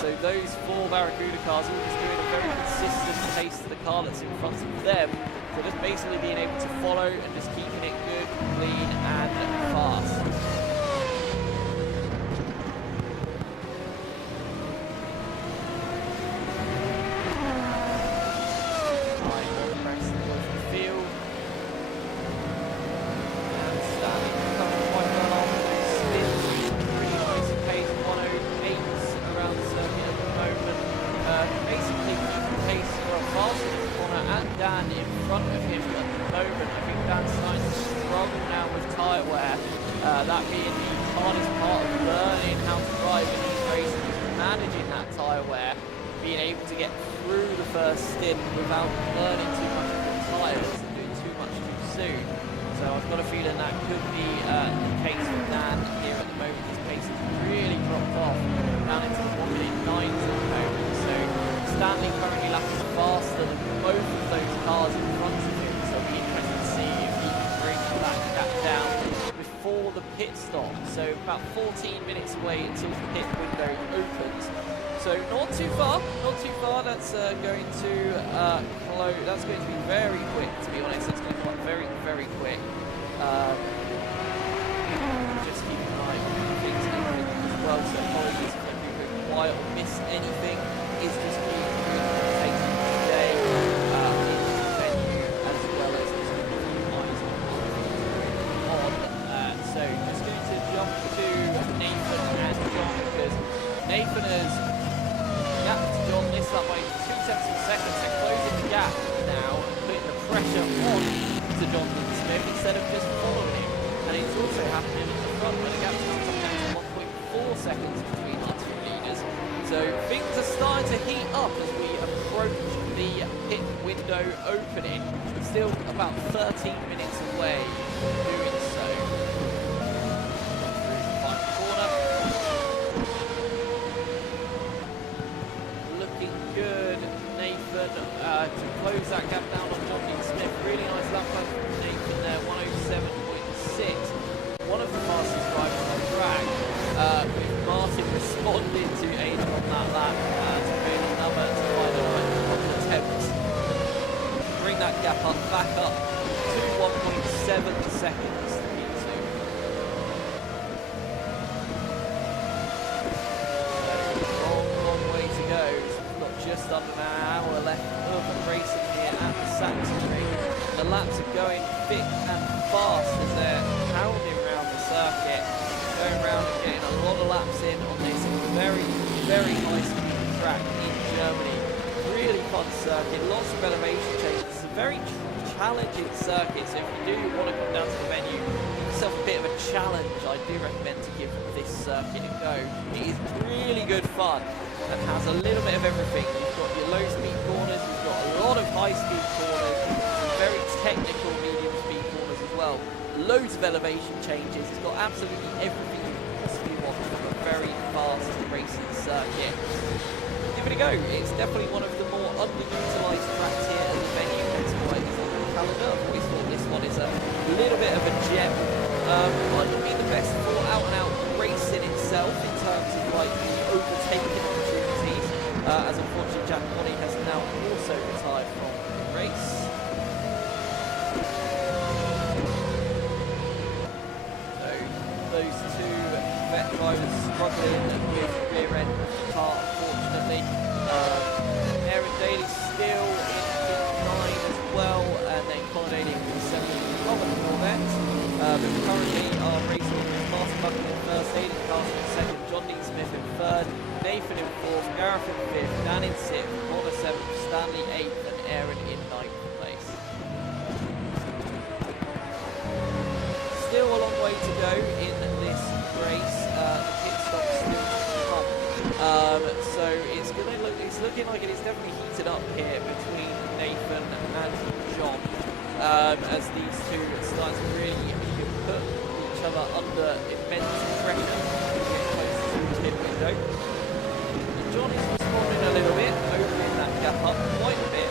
So those 4 Barracuda cars all just doing a very consistent pace to the car that's in front of them. So just basically being able to follow and just keeping it good, clean and fast. Dan in front of him at the moment. I think Dan's starting to struggle now with tyre wear. That being the hardest part of learning how to drive in these races, is managing that tyre wear, being able to get through the first stint without burning too much of the tyres and doing too much too soon. So I've got a feeling that could be the case for Dan here at the moment. His pace has really dropped off down into the 1 minute 9 at the moment. So Stanley currently lapping faster than both of those cars in front of him, so it'll be interesting to see if he can bring that gap down before the pit stop. So about 14 minutes away until the pit window opens. So not too far, not too far. That's going to close. That's going to be very quick, to be honest. That's going to come up very, very quick. Just keep an eye on things as well. So apologies if I do go quiet or miss anything. Is just keep that by 0.2 of a second. They're closing the gap now and putting the pressure on to John Smith instead of just following him. And it's also happening at the front where the gap's now come down to 1.4 seconds between our two leaders. So things are starting to heat up as we approach the pit window opening. Still about 13 minutes away from doing so. Through the final corner. Looking good, Nathan, to close that gap down on John Smith. Really nice lap time from Nathan there, 107.6. One of the fastest drivers on the track. With Martin responding to Aidan on that lap to create another final couple of attempts. Bring that gap up, back up to 1.7 seconds to beat two. So, long way to go. So we've got just under an hour left of racing here at the Sachsenring. The laps are going thick and fast as they're pounding around the circuit. Going around and getting a lot of laps in on this very, very high-speed track in Germany. Really fun circuit, lots of elevation changes. It's a very challenging circuit, so if you do want to come down to the venue, give yourself a bit of a challenge, I do recommend to give this circuit a go. It is really good fun and has a little bit of everything. You've got your low-speed corners, you've got a lot of high-speed corners, some very technical medium-speed corners as well. Loads of elevation changes. It's got absolutely everything you could possibly want from a very fast racing circuit. Give it a go. It's definitely one of the more underutilised tracks here at the venue. That's why it's on the calendar. I've always thought this one is a little bit of a gem. Might not be the best for out-and-out racing itself in terms of like the overtaking opportunities, as unfortunately Jack Money has now also retired from the race. Those two vet drivers struggling with rear end of the car, unfortunately. Aaron Daly still in P9 as well, and then Colin Daly in P7 Robert Corvette. But currently our race order is Martin Buckley in first, Aidan Carson in second, John Dean Smith in third, Nathan in fourth, Gareth in fifth, Dan in sixth, Connor seventh, Stanley eighth, and Aaron in ninth place. Still a long way to go in this race. The pit stop still to come. So it's looking like it is definitely heated up here between Nathan and John, as these two start to really put each other under immense pressure to get close to the pit window. And John is responding a little bit, opening that gap up quite a bit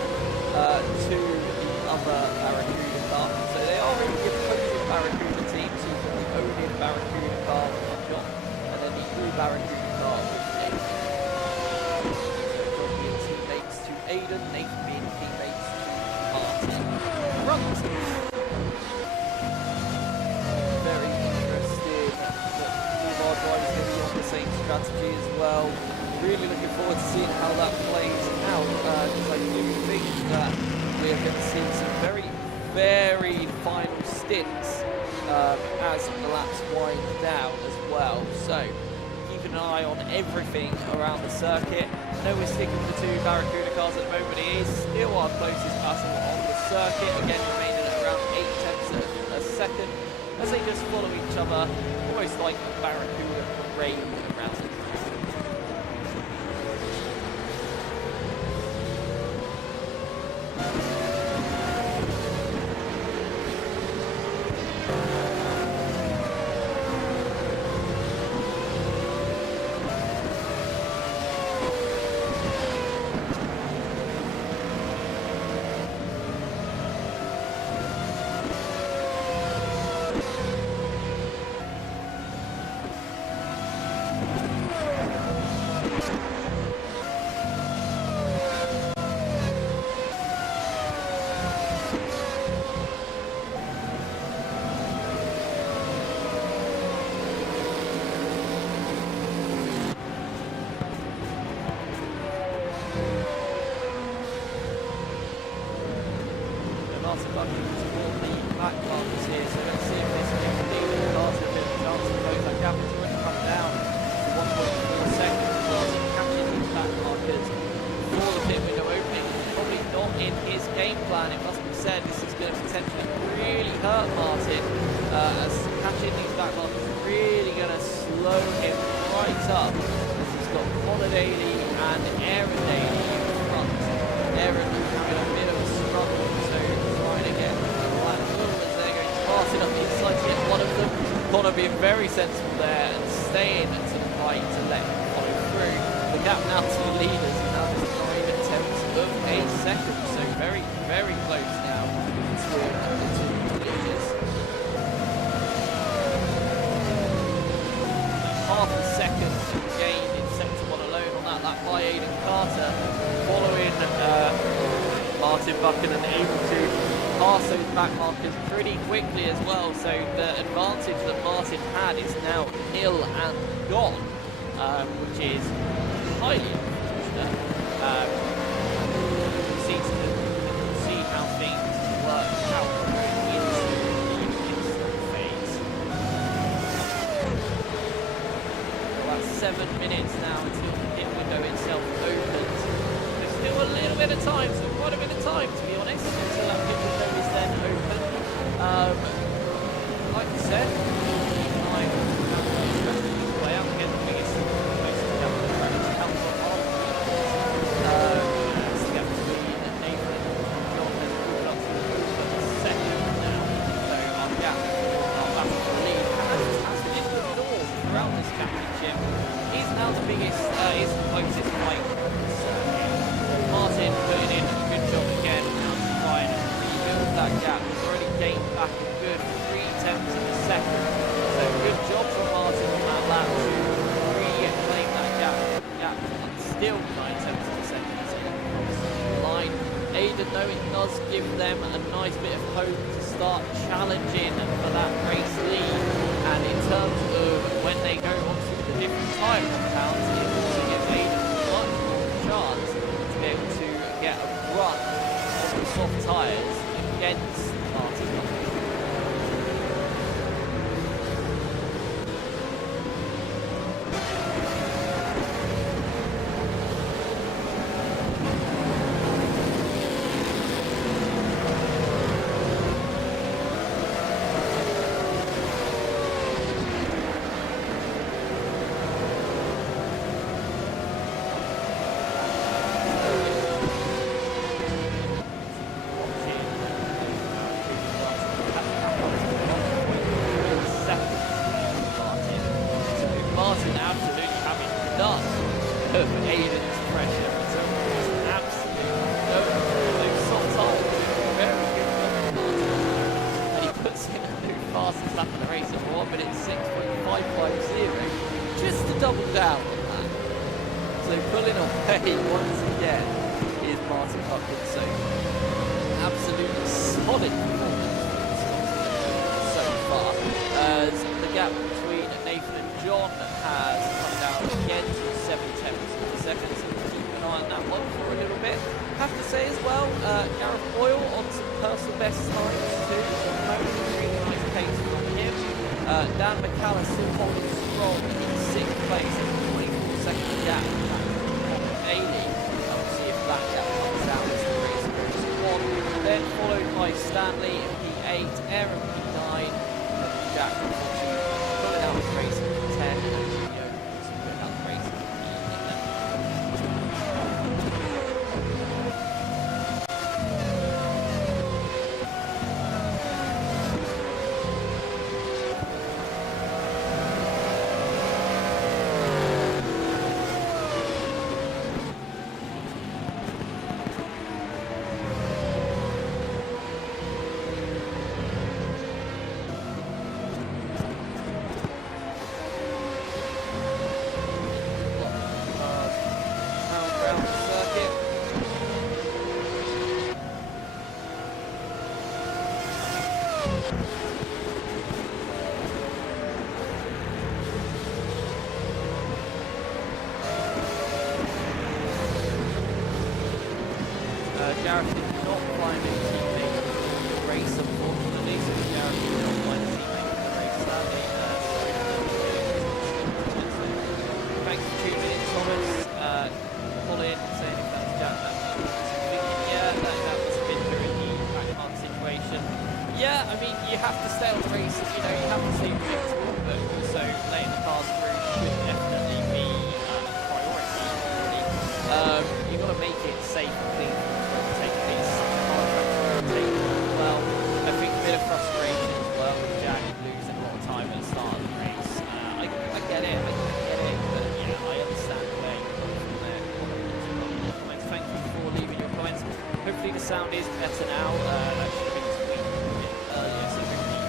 to the other Barracuda car. So they are really opposing Barracuda teams. So you've got the Odin Barracuda car with John, and then the Blue Barracuda car with Nathan. So John being teammates to Aidan, Nathan being teammates to Martin. Right. Very interesting that all of our drivers are going to be on the same strategy as well. Really looking forward to seeing how that plays out, because I do think that we're going to see some very varied final stints as the laps wind down as well. So keep an eye on everything around the circuit. I know we're sticking with the two Barracuda cars at the moment. It is still our closest battle on the circuit, again remaining at around 8 tenths of a second as they just follow each other, almost like a Barracuda parade around the track. Martin Buckley toward the back markers here, so let's see if this can lead the cars a bit of a chance to close that gap. It's already come down to 1.4 seconds. Martin catching these back markers for the and it must be said this is going to potentially really hurt Martin, as catching these back markers is really going to slow him right up, as he's got Connor Daly and Aaron Daly in front. Aaron having a bit of a struggle, so trying to get right as they're going to pass it up the inside to get one of them. Connor being very sensible there and staying to the right to let him follow through. The gap now to the leaders, and now there's 9 tenths of a second, so very, very close now to the two leaders. Half a second gain in sector 1 alone on that lap by Aidan Carter, following Martin Buchanan able to pass those back markers pretty quickly as well, so the advantage that Martin had is now nil and gone, which is highly unfortunate. See how things work out into the instant phase. About 7 minutes now until the pit window itself opens. There's still a little bit of time, so quite a bit of time to be honest, until that pit window is then open. Like I said, keep an eye on the way out again, the biggest place to come to the track is out on our it's the gap between Nathan and John has moved up to the second now, so our gap, our battle for the lead has been ignored throughout this championship. Is now the biggest, is the closest fight. Martin putting in a good job again, now to try and rebuild that gap. He's already gained back a good 3 tenths of a second, so good job from Martin on that lap to reclaim that gap. Still 9 tenths of a second, so across the line. Aidan, though, it does give them a nice bit of hope to start challenging for that race lead, and in terms of when they go onto the different tyre compounds, it also gives Aidan much more chance to be able to get a run on the soft tyres against Martin. Martin absolutely having none of Aidan's pressure. So it's absolutely no those soft tyres. Very good from Martin. And he puts in a new fastest lap of the race at 1 minute 6.550, just to double down on that. So pulling away once again is Martin Buchanan. So absolutely solid performance so far. As the gap between Nathan and John has come down again to 7 tenths of a second, so keep an eye on that one for a little bit. Have to say as well, Gareth Boyle on some personal best times too, so really nice pace from him. Dan McCallum still holding strong in 6th place, 24-second gap back on Daly. We'll see if that gap comes down as the race goes on. Then followed by Stanley in P8, Aaron P9, Jack pulling out the race in P10, and Julio also pulling out the race in P11. Gareth did not find a teammate in the race, unfortunately, so Gareth did not find a teammate in the race, sadly. Thanks for tuning in, Thomas. Colin saying if that's Jack, that was yeah, that was Binder in the you have to stay on the race, you know, you have to stay predictable, but also letting the cars through should definitely be a priority, really. You've got to make it safe and clean for them to take place. Hard track to take as well. I think a bit of frustration as well with Jag losing a lot of time at the start of the race. I get it, but yeah, I understand where you're coming from there. Comments. Thank you for leaving your comments. Hopefully the sound is better now. That should have been tweaked a bit earlier, so hopefully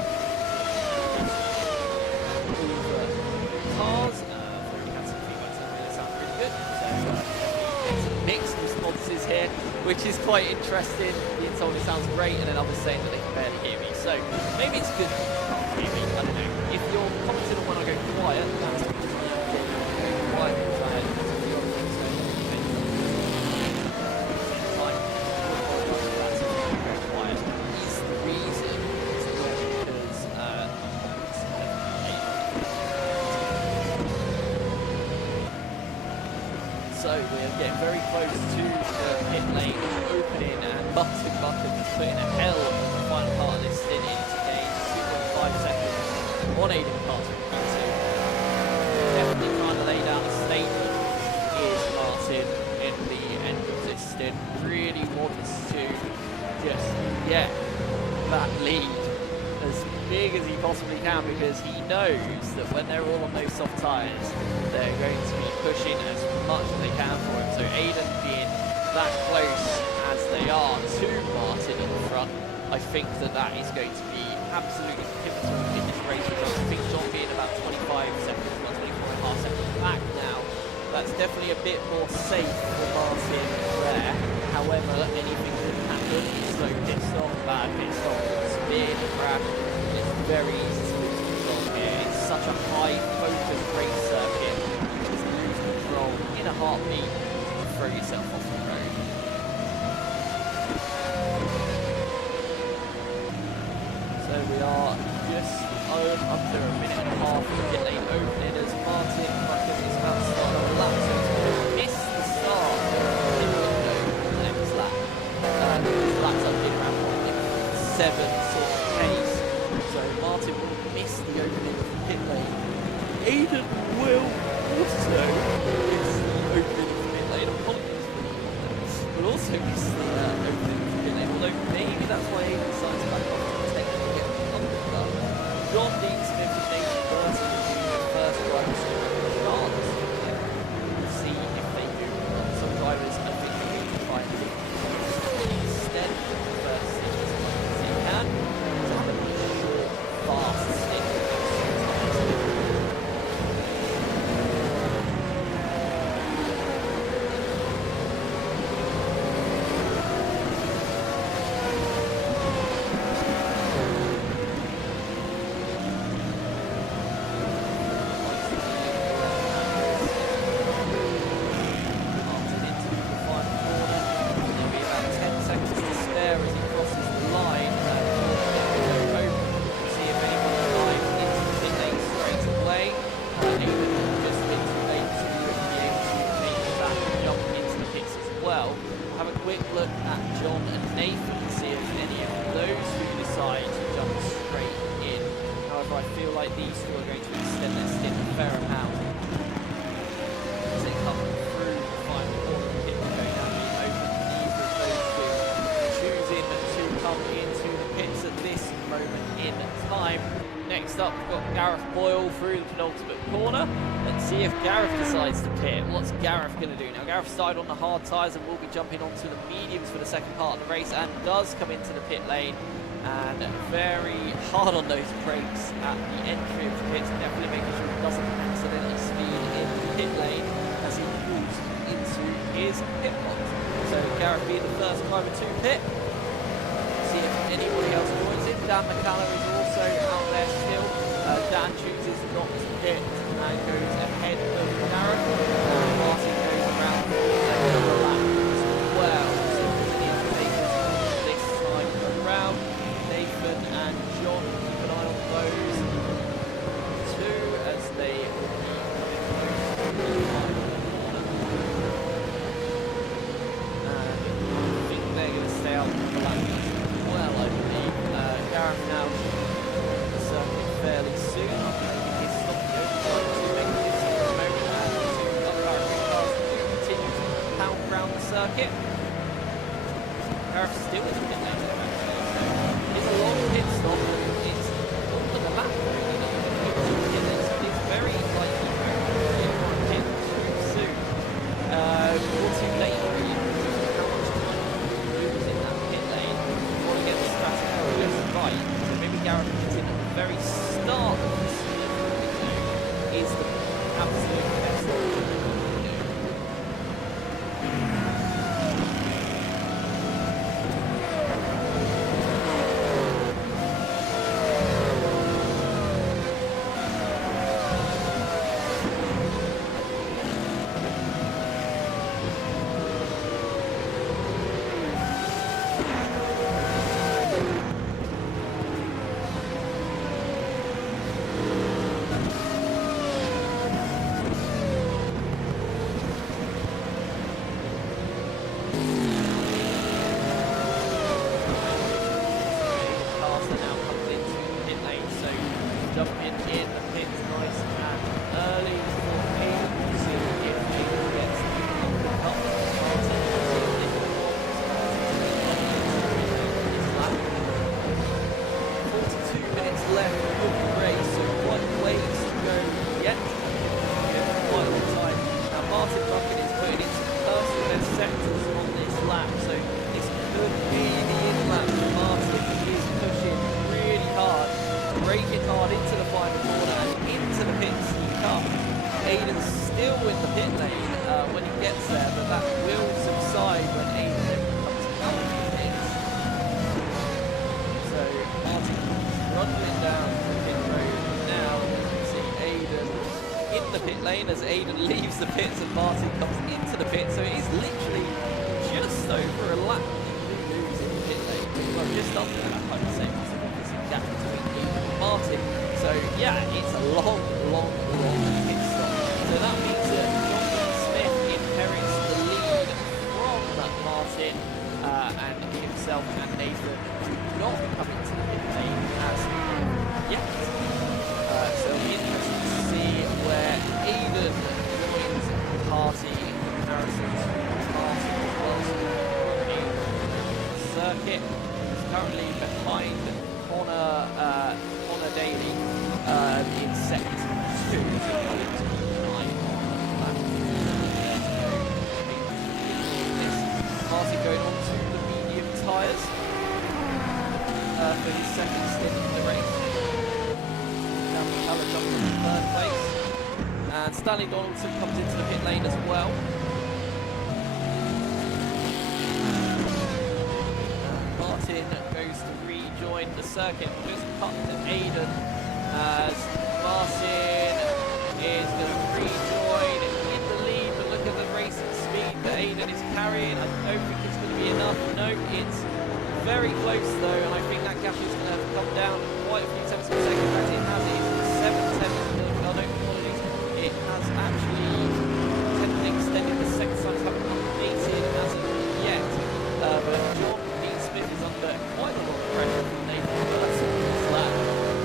cars. Already had some feedback saying that it sounds really good. So definitely mixed responses here, which is quite interesting. Being told it sounds great, and then others saying that they can barely hear me. So maybe it's good that you can't hear me. I don't know. If you're commenting on when I go quiet, that's because I'm going quiet because I had a few other things going on. So we're getting very close to the pit lane opening, and Bucket is putting a hell of the final part of this stint in to gain 2.5 seconds on Aiden Carter from P2. Definitely trying to lay down a statement is Martin in the end of this stint. Really wants to just get that lead as big as he possibly can, because he knows that when they're all on those soft tyres, they're going to be pushing as much as they can for him. So Aiden being that close as they are to Martin in front, I think that is going to be absolutely pivotal in this race. I think John being about 25 seconds, well, 24.5 seconds back now, that's definitely a bit more safe for Martin there. However, anything can happen. So pit stop, bad pit stop, spin, crash. It's very easy to lose control here. It's such a high focus race circuit. You just lose control in a heartbeat and throw yourself off the road. So we are just under a minute and a half of the pit lane opening as Martin Bucket is about to start on the lap. So he's going to miss the start of the pit window on the next lap. His laps up in around 7 sort of pace. So Martin will miss the opening of the pit lane. Aiden will also miss the opening of the pit lane. Apologies for the will also miss the opening of the pit lane. Although maybe that's why Aiden decides to back off to technically get undercut. John Dean Smith and Nathan Burton will be the first drivers to chance. We'll see if they do. Some drivers I think are going to try and do instead of the first stint as much as they can to have a short, fast stint. Gareth going to do now? Gareth started on the hard tyres and will be jumping onto the mediums for the second part of the race, and does come into the pit lane and very hard on those brakes at the entry of the pits, definitely making sure he doesn't accidentally speed in the pit lane as he moves into his pit box. So Gareth being the first driver to pit. See if anybody else joins in. Dan McCallum is also out there still. Dan chooses not to pit and goes ahead of Gareth. Martin goes around the lap as well. So plenty of takers this time around. Nathan and John, keep an eye on those two as they will be coming close to the final corner. And I think they're going to stay out on the lap as well, I believe. Gareth now around the circuit. Harris still in the pit lane. It's a long pit stop, and it's under the lap. It's very likely to pit too soon. Or too late, really. How much time he was in that pit lane before he gets the strategy just right. So maybe Gareth is in at the very start of the pit is the absolute best option. As Aiden leaves the pits and Martin comes into the pit, so it is literally just over a lap lose in the pit lane. Well, just under that, I would say, because obviously gap between Aiden and Martin. So yeah, it's a long pit stop. So that means that John Smith inherits the lead from Martin and himself and Nathan do not come into the pit lane as yet. So it'll be interesting to see where Aiden joins the party in comparison to Martin as well. So the circuit is currently behind Connor Daly in sector 2. Martin going on to the medium tyres for his second stint in the race. Colour jumps in third place. And Stanley Donaldson comes into the pit lane as well. Martin goes to rejoin the circuit. Just cut to Aiden as Martin is going to rejoin in the lead. But look at the racing speed that Aiden is carrying. I don't think it's going to be enough. No, it's very close though, and I think that gap is going to have to come down quite a few tenths per second. As it has, it is 7 tenths. It has actually extended the second signs haven't updated as of yet. But John Smith is under quite a lot of pressure from Nathan Burton in this lap.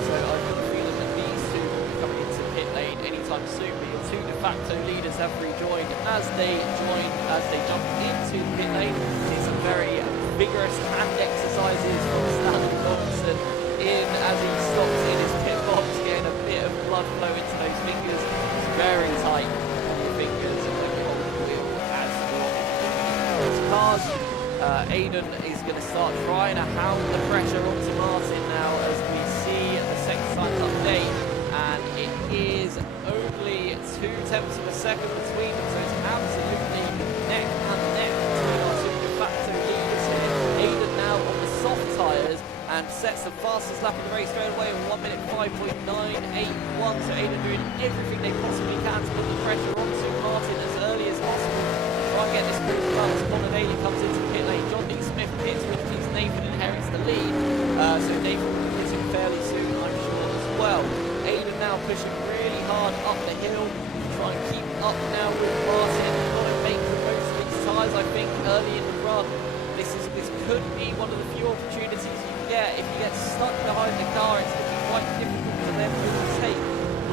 So I've got a feeling that these two will be coming into pit lane anytime soon. But your two de facto leaders have rejoined as they jump into the pit lane. It's a very vigorous hand exercises from Stanley Donaldson in as he stops in his pit box, getting a bit of blood flow into those fingers. It's very tight on the fingers and the wheel as well. Those cars, Aiden is going to start trying to hound the pressure onto Martin now as we see the second signs update, and it is only 2 tenths of a second between them, so it's absolutely neck and neck between our two de facto leaders here. Aiden now on the soft tyres and sets the fastest lap of the race straight away in 1 minute 5.981. So Aiden doing everything they possibly can to put the pressure onto Martin as early as possible. Try and get this group done as Connor Daly comes into the pit lane. John D. Smith pits, which means Nathan inherits the lead. So Nathan will hit him fairly soon, I'm sure, as well. Aiden now pushing really hard up the hill to try and keep up now with Martin. Got to make the most of his tyres, I think, early in the run. This could be one of the few opportunities you can get. If you get stuck behind the car, it's going to be quite difficult to then overtake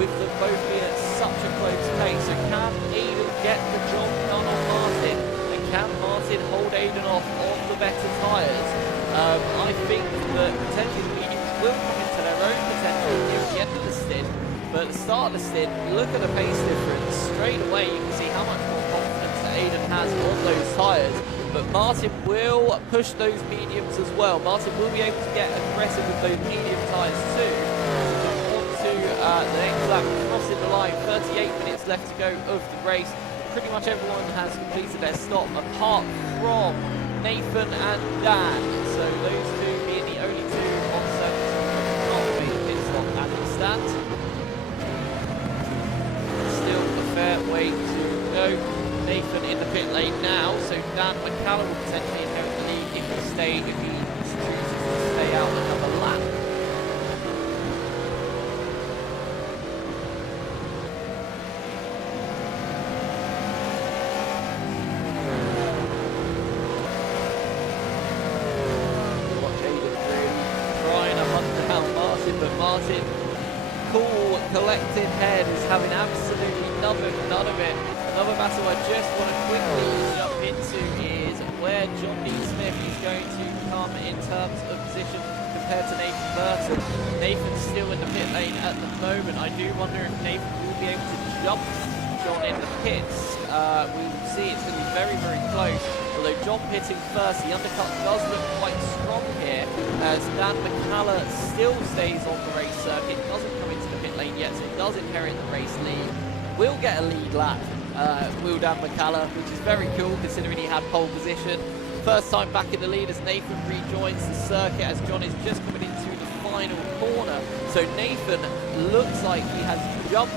with them both being at such a close pace. So can Aiden get the job done on Martin? And can the better tyres. I think that potentially the mediums will come into their own potential near the end of the stint, but at the start of the stint, look at the pace difference. Straight away, you can see how much more confidence that Aiden has on those tyres. But Martin will push those mediums as well. Martin will be able to get aggressive with those medium tyres too. On to the next lap, crossing the line, 38 minutes left to go of the race. Pretty much everyone has completed their stop, apart from Nathan and Dan. So those two being the only two on circuit who have not made a pit stop as it stands. Still a fair way to go. Nathan in the pit lane now, so Dan McCallum will potentially inherit the lead if he chooses to stay out another lap. Watch Aiden really trying to hunt down Martin, but Martin, cool, collected head, is having absolutely none of it. Another battle I just want to quickly jump into is where John D. Smith is going to come in terms of position compared to Nathan Burton. Nathan's still in the pit lane at the moment. I do wonder if Nathan will be able to jump John in the pits. We will see, it's going to be very, very close. Although John pitting first, the undercut does look quite strong here, as Dan McCallum still stays on the race circuit, doesn't come into the pit lane yet, so he does inherit the race lead. Will get a lead lap. Will Dan McCallum, which is very cool considering he had pole position. First time back in the lead as Nathan rejoins the circuit as John is just coming into the final corner. So Nathan looks like he has jumped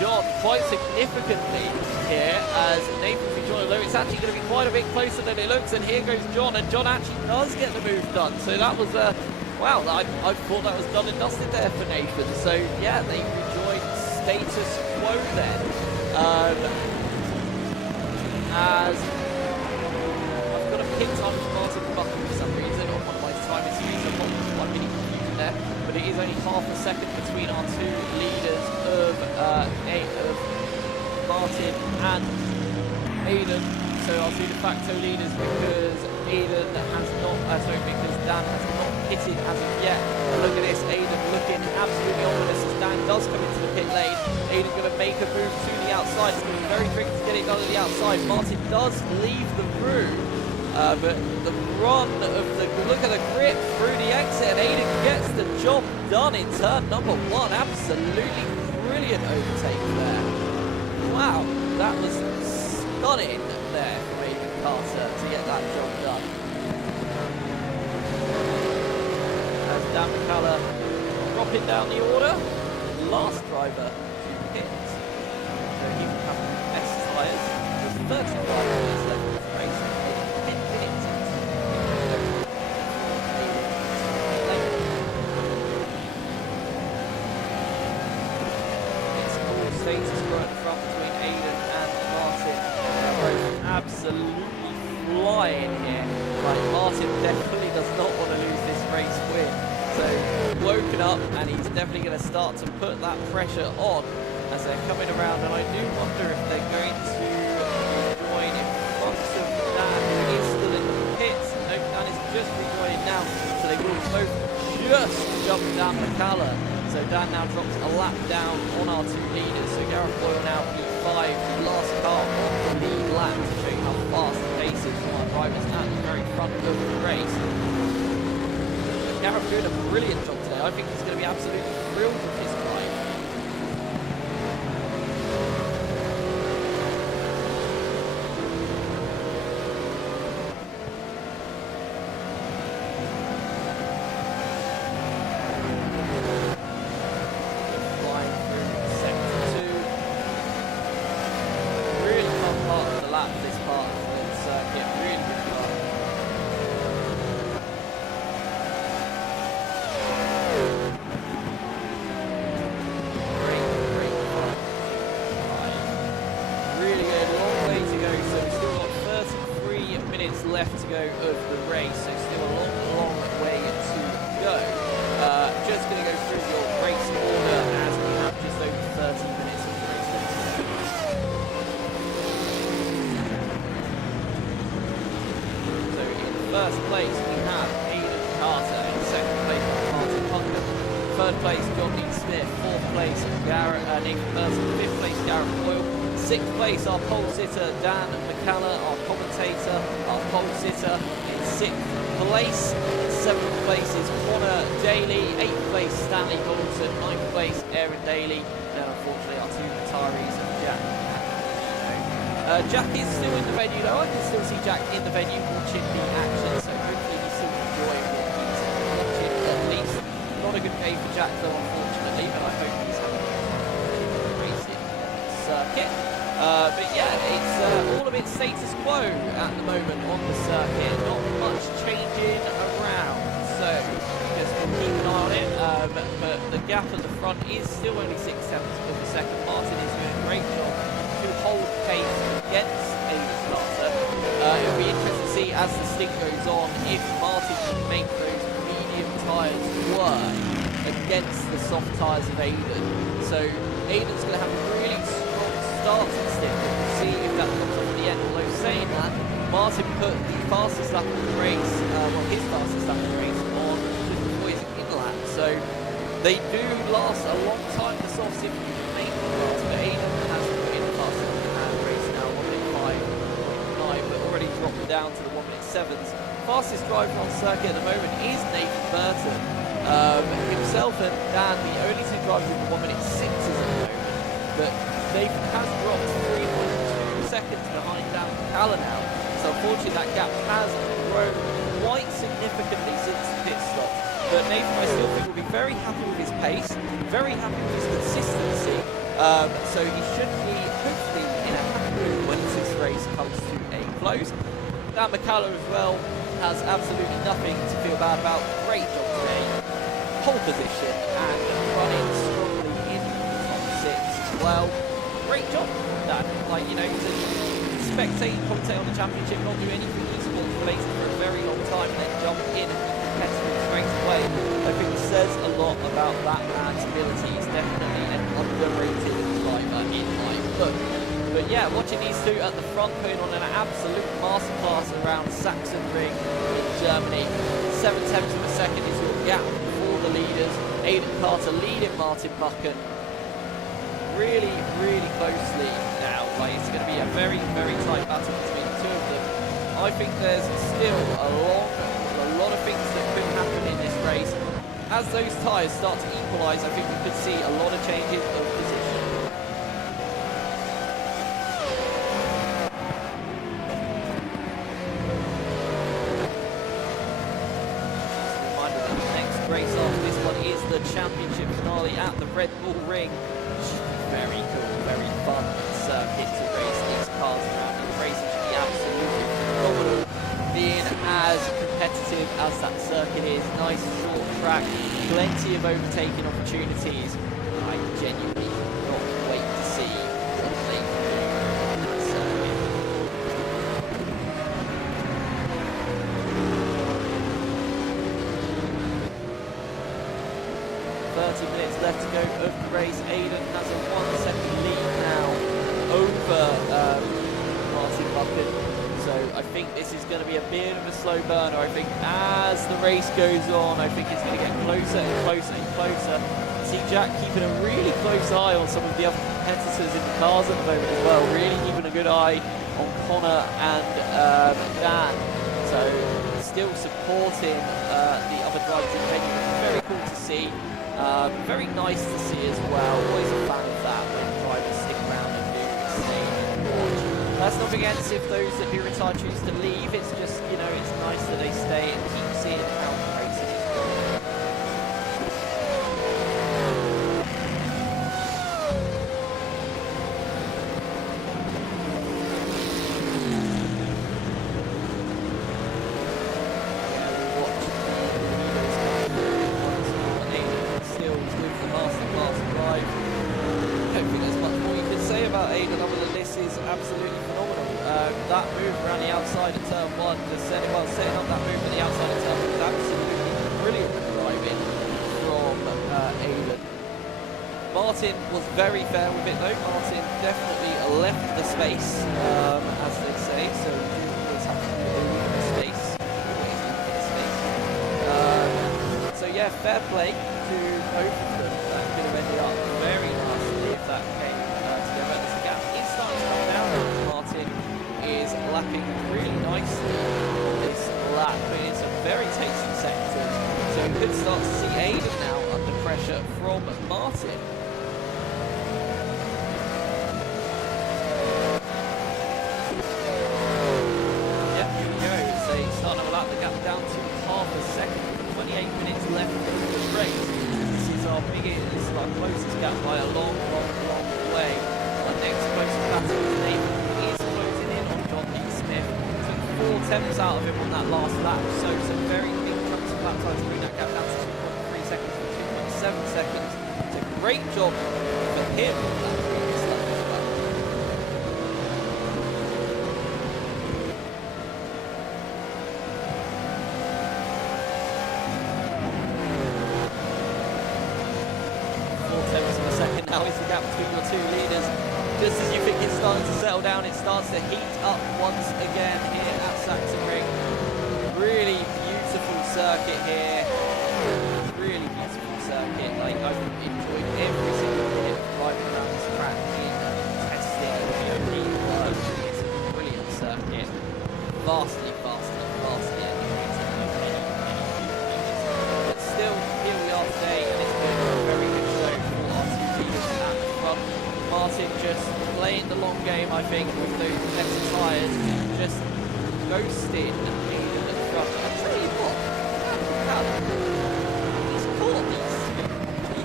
John quite significantly here as Nathan rejoins, although it's actually going to be quite a bit closer than it looks, and here goes John, and John actually does get the move done. So that was wow, I thought that was done and dusted there for Nathan. So yeah, they rejoin status quo then. As I've got a pit time for Martin button for some reason on one of my timing series, I've got one minute confusion there, but it is only half a second between our two leaders of Martin and Aiden. So our two de facto leaders, because Aiden has not, because Dan has not pitted as of yet. Look at this, Aiden looking absolutely ominous as Dan does come into the pit lane. Aiden's going to make a move to the outside. It's going to be very tricky to get it done at the outside. Martin does leave the room, but the run of the, look at the grip through the exit, and Aiden gets the job done in turn number one. Absolutely brilliant overtake there. Wow, that was stunning there from Aiden Carter to get that job done. As Dan McCallum dropping down the order, last driver to pit. So he will have the best tyres with 35 minutes left of the race. 10 minutes. It's all status quo at the front between Aiden and Martin. They're both absolutely flying here. Like, Martin definitely does not want to lose this race win. So woken up, and he's definitely going to start to put that pressure on as they're coming around, and I do wonder if they're going to join in front of Dan, who is still in the pits. No, Dan is just rejoining now, so they will both just jump Dan McCallum. So Dan now drops a lap down on our two leaders. So Gareth Boyle now P5, the last car on the lead lap, to show you how fast the pace is from our drivers at the very front of the race. Gareth doing a brilliant job today. I think he's going to be absolutely thrilled with his ride. Flying through sector 2. Really fun part of the lap, this part of the circuit. Really good part. Left to go of the race, so still a long way to go. Just going to go through your race order as we have just over 30 minutes of the race left to go. So in first place, we have Aidan Carter. In second place, Martin Hunter. Third place, John Dean Smith. Fourth place, Nathan Burton. Fifth place, Gareth Boyle. Sixth place, our pole sitter, Dan McCalla. Our commentator, our pole sitter in sixth place. Seventh place is Connor Daly. Eighth place, Stanley Goldson. Ninth place, Aaron Daly. Then, unfortunately, our two retirees, Jack. Jack is still in the venue though. I can still see Jack in the venue watching the action, so hopefully he's still enjoying what he's watching at least. Not a good day for Jack though, unfortunately, but I hope he's having a racing circuit. But yeah, it's all of its status quo at the moment on the circuit. Not much changing around, so just keep an eye on it. But the gap at the front is still only 6 seconds per second. Martin is doing a great job to hold pace against Aidan Carter. It'll be interesting to see as the stint goes on if Martin can make those medium tyres work against the soft tyres of Aidan. So Aidan's going to have a really strong start to the stint. We'll see if that comes off at the end. Although saying that, Martin put the fastest lap of the race, his fastest lap of the race on just before his in-lap. So they do last a long time, the softs, if you make them last, but Aidan has put in the fastest race now, 1:05.9, but already dropped down to the 1:07s. Fastest driver on circuit at the moment is Nathan Burton. Himself and Dan, the only two drivers in the 1:06s at the moment, but Nathan has dropped 3.2 seconds behind Dan McCalla now. So unfortunately that gap has grown quite significantly since the pit stop. But Nathan, I still think, will be very happy with his pace, very happy with his consistency. So he should be, hopefully, in a happy mood when this race comes to a close. Dan McCalla as well has absolutely nothing to feel bad about. Great job today. Pole position and running strongly in the top six as well. Great job, Dan. Like, you know, to spectate, commentate on the championship, not do anything esports related for a very long time, and then jump in and be competitive straight away. I think it says a lot about that man's ability. He's definitely an underrated driver in my book. But yeah, watching these two at the front, putting on an absolute masterclass around Sachsenring in Germany. 7/10 of a second is your gap for the leaders. Aidan Carter leading Martin Buchan really, really closely now. Like, it's going to be a very, very tight battle between the two of them. I think there's still a lot of things that could happen in this race. As those tyres start to equalise, I think we could see a lot of changes of position. Just a reminder that the next race after this one is the championship finale at the Red Bull Ring. Very cool, very fun circuit to race these cars around. The racing should be absolutely phenomenal, being as competitive as that circuit is. Nice short track, plenty of overtaking opportunities. I genuinely cannot wait to see what they can do on that circuit. 30 minutes left to go of the race. Aidan has a 1 second lead now over Martin Buchan. So I think this is going to be a bit of a slow burner. I think as the race goes on, I think it's going to get closer and closer and closer. I see Jack keeping a really close eye on some of the other competitors in the cars at the moment as well. Really keeping a good eye on Connor and Dan. So still supporting the other drivers in the venue, which is very cool to see. Very nice to see as well. Always a fan of that when drivers stick around and do stay and watch. That's not against if those that do retire choose to leave. It's just, you know, it's nice that they stay and keep seeing how the racing is going. Absolutely phenomenal. That move around the outside of turn one, setting up that move on the outside of turn one was absolutely brilliant driving from Aidan. Martin was very fair with it though. Martin definitely left the space, as they say, so you always have to put a little bit of space, always yeah, fair play to both of them. That could have ended up very nicely if that came together. As the gap is starting to come down. Martin is lapping really nicely on this lap, but it's a very tasty sector. So we could start to see Aiden now under pressure from Martin. Yeah, here we go. So starting to lap the gap down to half a second. 28 minutes left in the race. This is our biggest, our closest gap by a long way. Our next closest battle is Nathan is closing in on John D. Smith. Took 4 tenths out of him on that last lap, so some very big chunks of lap time to bring that gap down to 2.3 seconds from 2.7 seconds. It's a great job for him on that previous lap as well. Now is the gap between your two leaders. Just as you think it's starting to settle down, it starts to heat up once again here at Sachsenring. Really beautiful circuit here. Really beautiful circuit. Like, I've enjoyed every single minute driving around this track, testing, rework. It's a brilliant circuit. Vastly enjoyed. But still, here we are today, and it's been a very good show for our two leaders at the front. Martin just playing the long game, I think, with those better tyres, just ghosting Aiden at the front. I'll tell you what, he's caught these. He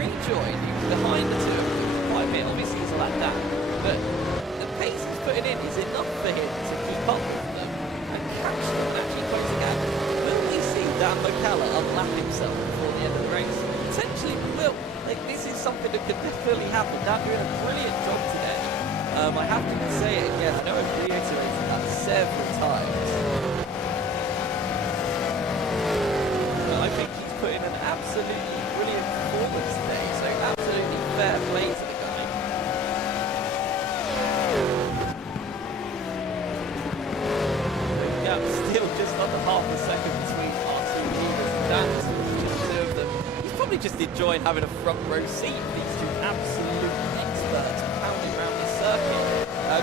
rejoined, he was behind the two of them quite a bit, obviously he's like that, but the pace he's putting in is enough for him to keep up with them and catch them and actually close the gap. Will we see Dan McCallum unlap himself before the end of the race? Potentially we will. Like, this is something that could definitely happen. Dan doing a brilliant job today. I have to say it again. I know I've reiterated that several times. But I think he's put in an absolutely brilliant performance today. So absolutely fair play to the guy. The gap still just under half a second between our two leaders. Dan's just two of them. He's probably just enjoying having a front row seat. These two absolute experts pounding around this circuit.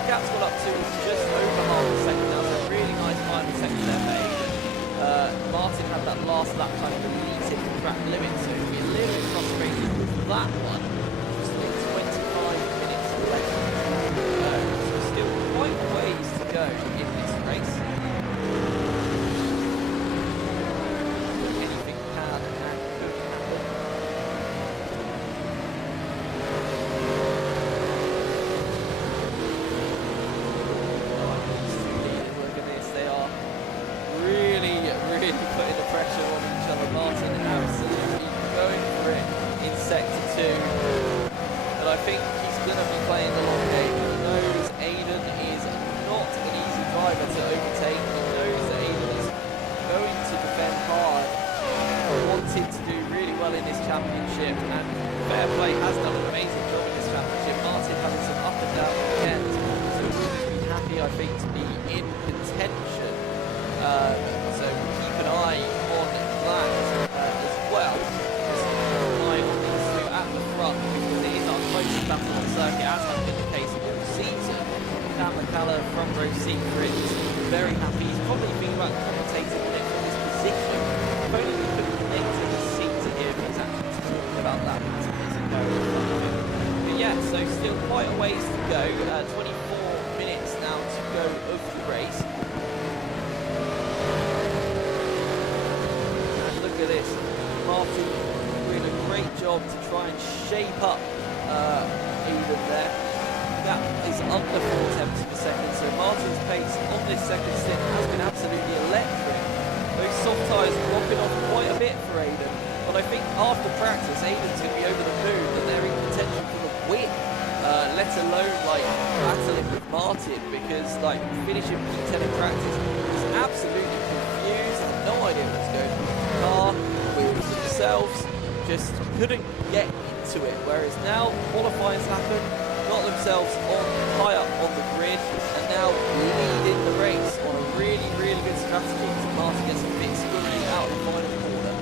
Gap's gone up to just over half a second now, so a really nice final second there for Aiden. Martin had that last lap kind of deleted the track limit, so he'll be a little bit frustrated with that one. Just like 25 minutes left to go. So still quite a ways to go in this race. Anything can and could happen. Look at this, they are really putting the pressure on each other. Martin absolutely going for it in sector 2. But I think he's going to be playing the long game. He knows Aiden is not an easy driver to overtake. He knows that Aiden is going to defend hard. Wanted to do really well in this championship, and fair play, has done an amazing job in this championship. Martin having some up and down weekends, so we're happy, I think, to be in contention. So keep an eye on that as well. Just keep an eye on these two at the front, because it is our closest battle on the circuit, as has been the case all season. Dan McCallum, front row seat for it, he's very happy. He's probably thinking about commentating on it from his position. If only we could connect his seat to him, he's actually talking about that as it goes. But yeah, so still quite a ways to go. 24 minutes now to go of the race. Look at this, Martin doing a great job to try and shape up Aiden there. That is under 4 tenths per second, so Martin's pace on this second stint has been absolutely electric. Those soft tyres dropping off quite a bit for Aiden, but I think after practice Aiden's going to be over the moon that they're in contention for the win, let alone like battling with Martin, because like finishing P10 in practice was absolutely confused, had no idea what was going on with the car, wheels themselves, just couldn't get into it, whereas now qualifying's happened, got themselves on high up on the grid, and now leading the race on a really good strategy. So Martin gets a bit squirrely out of the final corner.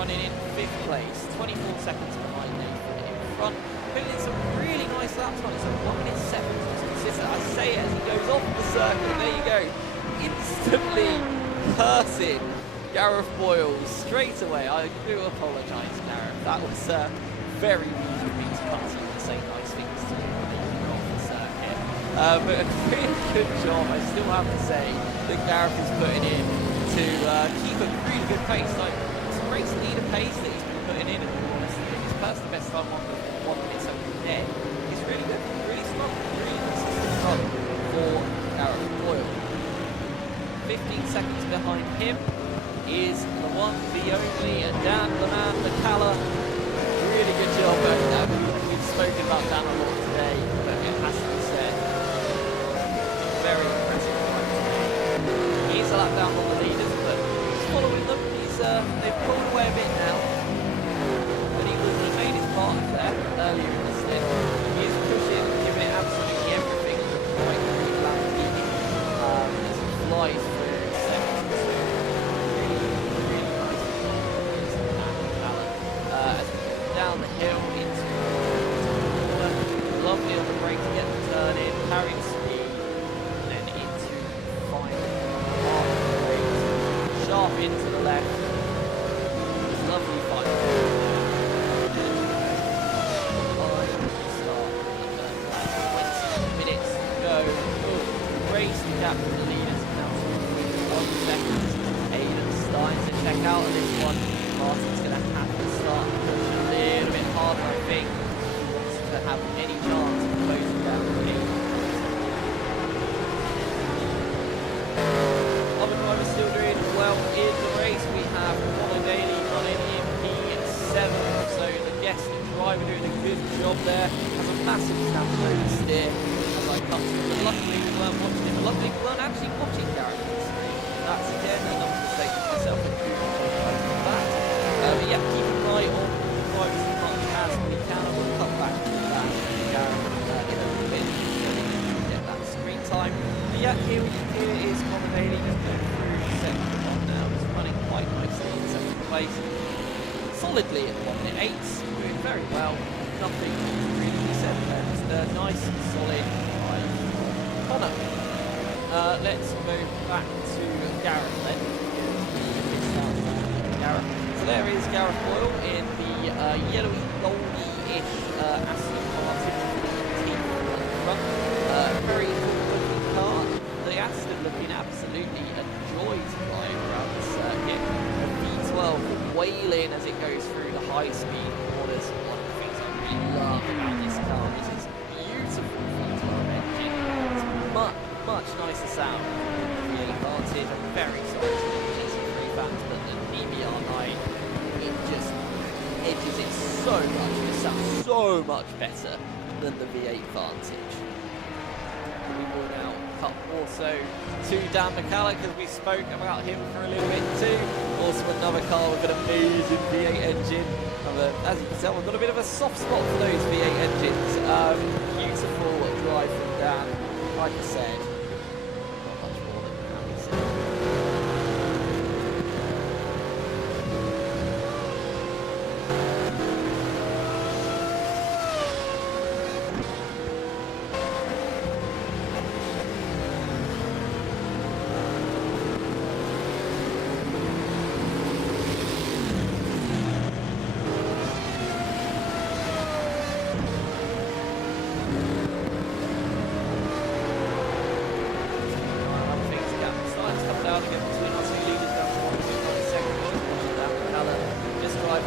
running in 5th place, 24 seconds behind Nathan in front. Putting in some really nice laps on it, so 1 minute 7 was consistent. I say it as he goes off the circuit, there you go. Instantly cursing Gareth Boyle straight away. I do apologise, Gareth. That was very rude of me to come to you and say nice things to you when you were off the circuit. But a really good job, I still have to say, that Gareth is putting in to keep a really good pace. Like, it's a race leader pace that he's been putting in, and honestly, his personal best time on 1 minute 7 net is really good, really strong, really consistent run for Gareth Boyle. 15 seconds behind him is the one, the only, Dan the man, McCalla. Really good job. We've spoken about Dan a lot today, but it has to be said, very impressive ride today. He's a lap down on the leaders, but he's following them. They've pulled away a bit now, but he would have made his mark there earlier in the slip. He is pushing, giving it absolutely everything. Quite really glad as he flies through seconds. Really nice. As we go down the hill into the corner, lovely on the brake to get the turn in, carrying speed, and then into final half of the race, sharp into the left. Lovely final. Start. 20 minutes to go. Race the gap for the leaders now. 1 second. Aiden starting to check out on this one. Martin's going to have to start to push a little bit harder, I think, if he wants to have any chance of closing down the lead. Other drivers still doing well in the race. We have Connor Daly running in P7, so the guest driver doing a good job there. Has a massive snap over steer as I cut through. But luckily we weren't watching him. Luckily we weren't actually watching Gareth on screen. That's again another mistake of myself. I do apologise for that. But yeah, keep an eye on the drivers as much as we can. I will cut back to that Gareth in a little bit so that you can get that screen time. But yeah, here is Connor Daly just going through second one now. He's running quite nicely in second place. Solidly at 1 minute 8, doing very well. Nothing really to be said there. Just a nice, solid ride for Connor. Let's move back to Gareth then. Gareth. So there is Gareth Boyle in the yellowy, goldy-ish Aston Martin team front. Very cool looking car. The Aston looking absolutely a joy to drive around the circuit. The V12 wailing as it goes through the high-speed corners. One of the things I really love about this car is its beautiful V12 engine. It's much nicer sound than the Advantage. I'm very sorry to the GT3 fans, but the DBR9, it just edges it so much. It sounds so much better than the V8 Vantage. We will now cut also to Dan McCalla because we spoke about him for a little bit too. Also another car with an amazing V8 engine. As you can tell, we've got a bit of a soft spot for those V8 engines. Beautiful drive from Dan. Like I said, not much more than that we said.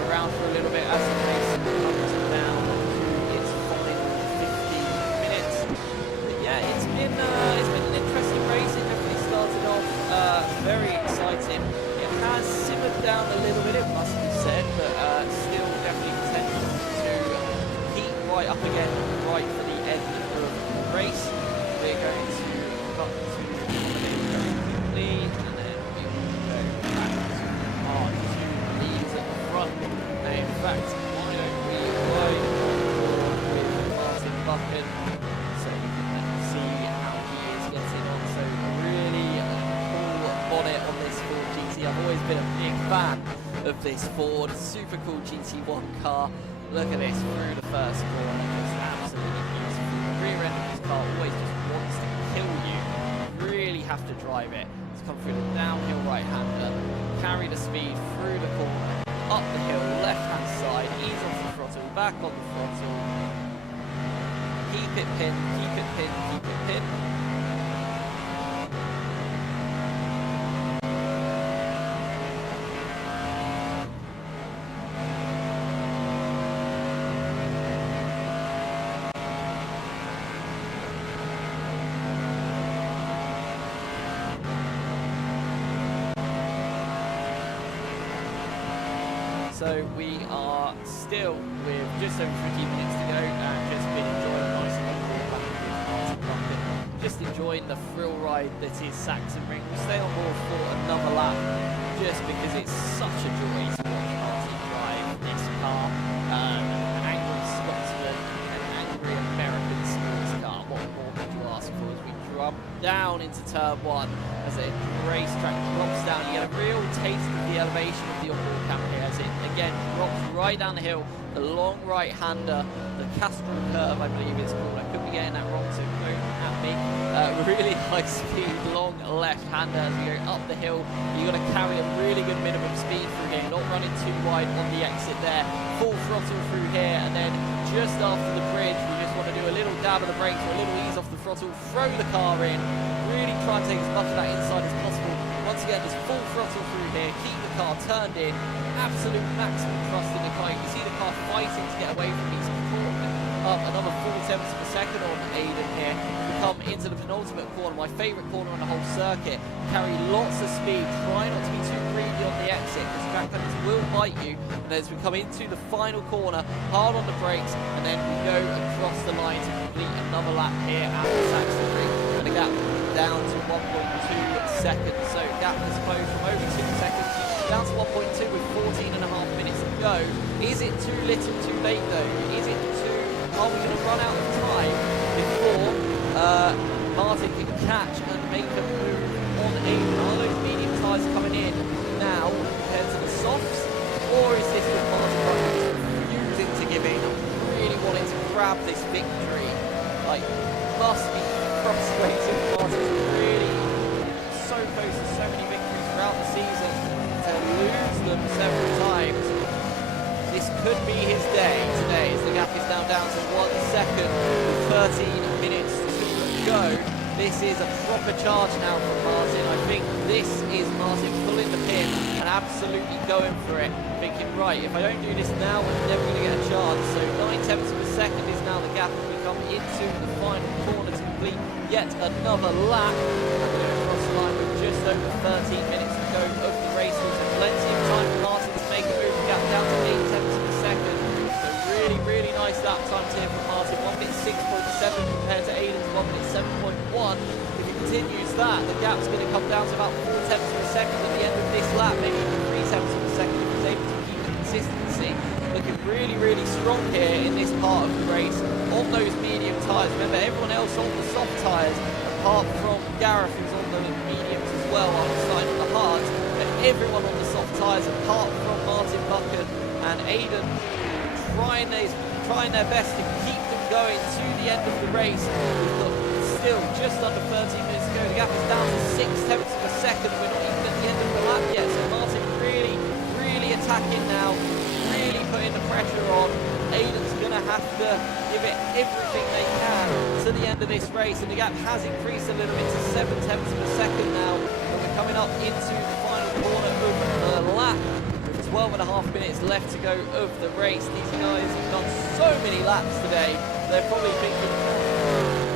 Around for a little bit as the race comes down to its final 15 minutes. But yeah, it's been an interesting race. It definitely started off very exciting. It has simmered down a little bit, it must be said, but still definitely potential to heat right up again right for the end of the race. We're going to cut to the very quickly, and then we will go back to our two leads at the front. In fact, why don't we ride forward with Martin Buchan so you can see how he is getting on. So really cool bonnet on this Ford GT. I've always been a big fan of this Ford super cool GT1 car. Look at this through the first corner, just absolutely beautiful. The rear end of this car always just wants to kill you. You really have to drive it. It's come through the downhill right-hander, carry the speed through the corner, up the hill, left-hand side, ease off the throttle, back on the throttle. Keep it pinned, keep it pinned, keep it pinned. So we are still with just over 15 minutes to go and just been enjoying a nice long walk back with Martin Bucket. Just enjoying the thrill ride that is Sachsenring. We stay on board for another lap just because it's such a joy to watch Martin drive this car. An angry Scotsman, an angry American sports car. What more could you ask for as we drum down into turn 1 as a racetrack drops down. You get a real taste of the elevation of the onboard camera here as it again drops right down the hill. The long right-hander, the Castrol curve I believe it's called. I could be getting that wrong, so don't at me. Really high speed, long left-hander as we go up the hill. You've got to carry a really good minimum speed through here, not running too wide on the exit there. Full throttle through here, and then just after the bridge, we just want to do a little dab of the brakes or a little ease off the throttle, throw the car in, really try and take as much of that inside as possible. Once again, just full throttle through here, keep the car turned in, absolute maximum thrust in the car. You can see the car fighting to get away from these up another 4 tenths per second on Aiden here. We come into the penultimate corner, my favourite corner on the whole circuit. Carry lots of speed, try not to be too greedy on the exit because track limits will bite you. And as we come into the final corner, hard on the brakes, and then we go across the line to complete another lap here at the Sachsenring. And the gap down to 1.2 seconds. So gap has closed from over 2 seconds down to 1.2 with 14.5 minutes to go. Is it too little too late though? Is it too... Are we going to run out of time before Martin can catch and make a move on Aiden? Are those medium tyres coming in now compared to the softs? Or is this with Martin refusing to give in, really wanting to grab this victory? Like, must be frustrating. Martin's really so close to so many victories throughout the season to lose them several times. This could be his day today as the gap is now down to 1 second with 13 minutes to go. This is a proper charge now from Martin. I think this is Martin pulling the pin and absolutely going for it. Thinking, right, if I don't do this now, I'm never going to get a chance. So 9 tenths per second is now the gap as we come into the final corner to complete yet another lap. And we're going to cross the line with just over 13 minutes to go of the race. So plenty of time for Martin to make a move. Gap down to 8 tenths per second. So really nice lap times here for Martin. 1 minute 6.7 compared to Aiden's 1 minute 7.1. If he continues that, the gap's going to come down to about 4 tenths per second at the end of this lap, maybe even 3 tenths per second if he's able to keep the consistency. Looking really strong here in this part of the race on those medium tyres. Remember, everyone else on the soft tyres, apart from Gareth, who's on the mediums as well, on the side of the hards, but everyone on the soft tyres apart from Martin Bucket and Aiden trying their best to keep them going to the end of the race. We've got still just under 13 minutes to go. The gap is down to 6 tenths per second. We're not even at the end of the lap yet. So Martin really attacking now, really putting the pressure on. Aiden's going to have to give it everything they can to the end of this race. And the gap has increased a little bit to 7 tenths per second now. And we're coming up into the final corner of the lap. 12.5 minutes left to go of the race. These guys have done so many laps today. They're probably thinking,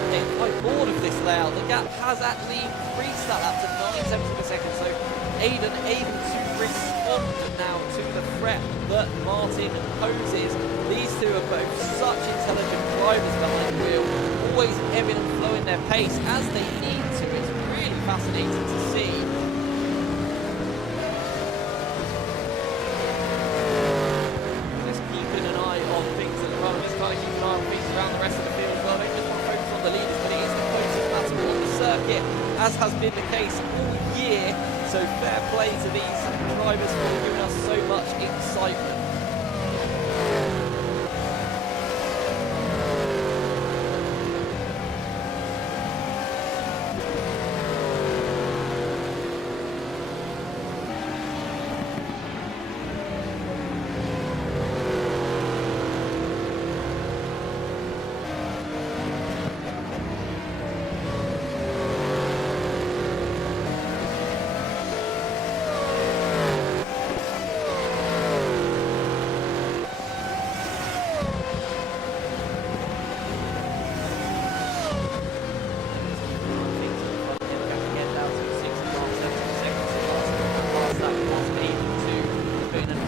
hey, I'm bored of this layout. The gap has actually increased that lap to 9 tenths per second. So Aiden able to respond now to the threat that Martin poses. These two are both such intelligent drivers behind the wheel, always ebbing and flowing their pace as they need to. It's really fascinating to see. Around the rest of the field as well. They just want to focus on the leaders, but it is the closest battle on the circuit, as has been the case all year. So fair play to these drivers for giving us so much excitement.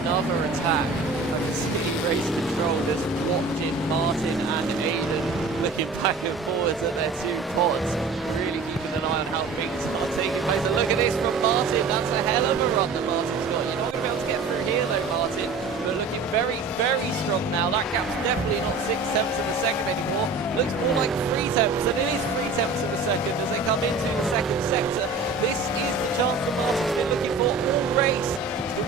Another attack of the City Race Control, just watching Martin and Aiden looking back and forwards at their two pods, really keeping an eye on how things are taking place. And look at this from Martin, that's a hell of a run that Martin's got. You're not going to be able to get through here though, Martin. We're looking very, very strong now. That gap's definitely not 6 tenths of a second anymore. Looks more like 3 tenths, and it is 3 tenths of a second as they come into the second sector. This is the chance that Martin's been looking for all race.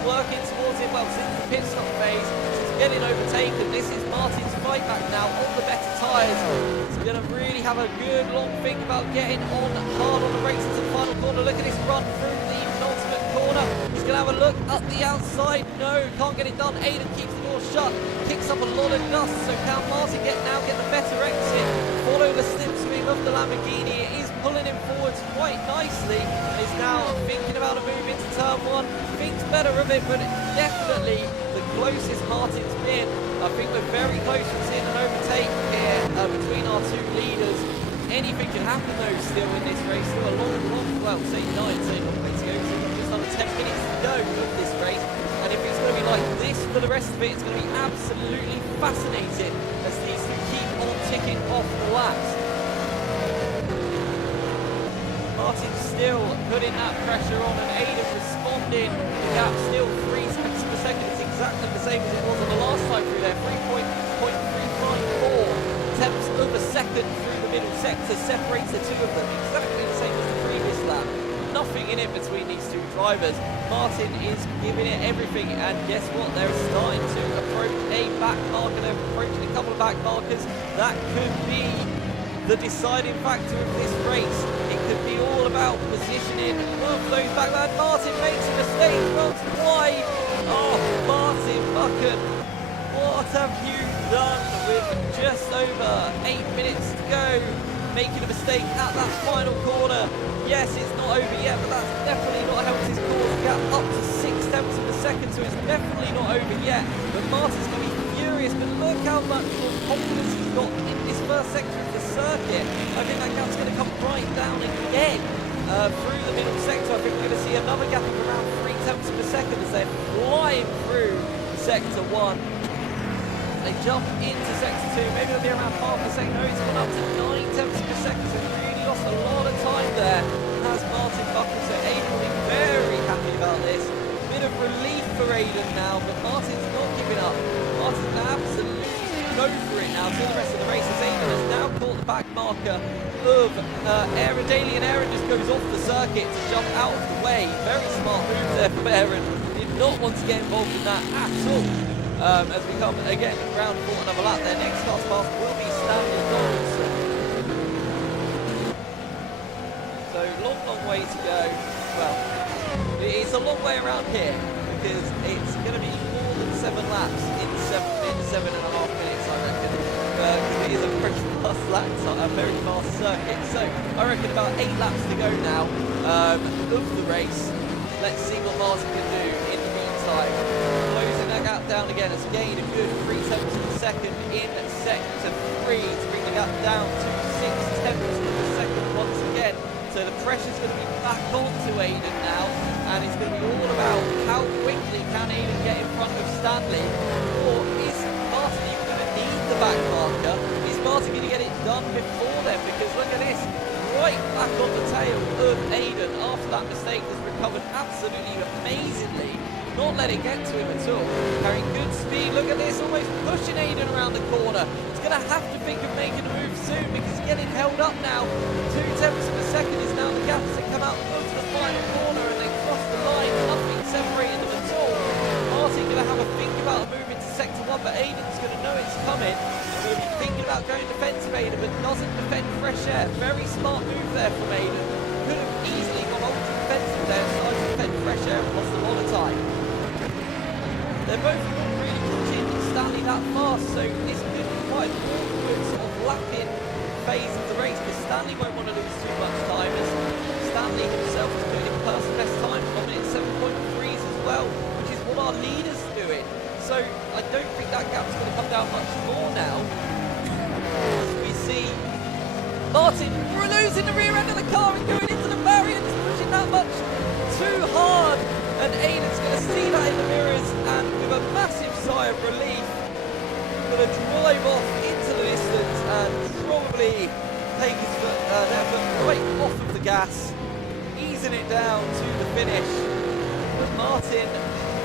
Working towards it, well, since the pit stop phase, since getting overtaken. This is Martin's fight back now on the better tyres. He's going to really have a good long think about getting on hard on the race into the final corner. Look at this run through the penultimate corner. He's going to have a look up the outside. No, can't get it done. Aiden keeps the door shut, kicks up a lot of dust. So can Martin get the better exit, follow the slipstream of the Lamborghini. It is pulling him forwards quite nicely, and is now thinking about a move into turn 1. Thinks better of it, but definitely the closest Martin's been. I think we're very close to seeing an overtake here between our two leaders. Anything can happen though still in this race. Still a long, well, say 9, say long way to go. So just under 10 minutes to go of this race. And if it's going to be like this for the rest of it, it's going to be absolutely fascinating as these two keep on ticking off the laps. Martin still putting that pressure on, and Aiden responding. The gap still 3 tenths per second. It's exactly the same as it was on the last time through there. 3.354 tenths of a second through the middle sector separates the two of them. Exactly the same as the previous lap. Nothing in it between these two drivers. Martin is giving it everything, and guess what? They're starting to approach a back marker. They're approaching a couple of back markers. That could be the deciding factor of this race. It could be all about positioning of those back. Martin makes a mistake, runs wide. Oh, Martin Buchan, what have you done with just over 8 minutes to go? Making a mistake at that final corner. Yes, it's not over yet, but that's definitely not helped his cause. Gap up to 6 tenths of a second, so it's definitely not over yet. But Martin's going to be furious, but look how much more confidence he's got in this first sector of the circuit. I think that gap's going to come right down again through the middle sector. I think we're going to see another gap of around 3 tenths of a second as they're flying through sector 1. They jump into sector 2, maybe it'll be around half a second. No, it's gone up to 9 tenths per second, so he's really lost a lot of time there. Has Martin Buchan, so Aiden will be very happy about this. Bit of relief for Aiden now, but Martin's not giving up. Martin's absolutely go for it now till the rest of the race, as Aiden has now caught the back marker of Aaron Daly, and Aaron just goes off the circuit to jump out of the way. Very smart move there from Aaron. Did not want to get involved in that at all. As we come again round for another lap, their next fast pass will be Stanley Donaldson. So long way to go. Well, it's a long way around here because it's going to be more than 7 laps in 7.5 minutes, I reckon. Because it is a pretty fast lap, a very fast circuit. So I reckon about 8 laps to go now of the race. Let's see what Martin can do in the meantime. Closing that gap down again. It's gained a good 3 tenths of a second in sector 3 to bring the gap down to 6 tenths of a second once again. So the pressure's going to be back onto Aiden now, and it's going to be all about how quickly can Aiden get in front of Stanley, or is Martin even going to need the back marker? Is Martin going to get it done before then? Because look at this, right back on the tail of Aiden after that mistake, has recovered absolutely amazingly. Not let it get to him at all. Carrying good speed. Look at this, almost pushing Aiden around the corner. He's going to have to think of making a move soon because he's getting held up now. 2 tenths of a second is now the gap as they come out onto the final corner and they cross the line. Nothing separating them at all. Martin they're both not really pushing Stanley that fast, so this could be quite an awkward sort of lapping phase of the race, because Stanley won't want to lose too much time, as Stanley himself is doing personal best time, 1 minute 7.3s as well, which is what our leader's doing. So I don't think that gap's going to come down much more now. As we see Martin losing the rear end of the car and going into the barrier, just pushing that much too hard. And Aiden's going to see that in the mirrors, and with a massive sigh of relief, going to drive off into the distance and probably take his foot, their foot right off of the gas, easing it down to the finish. But Martin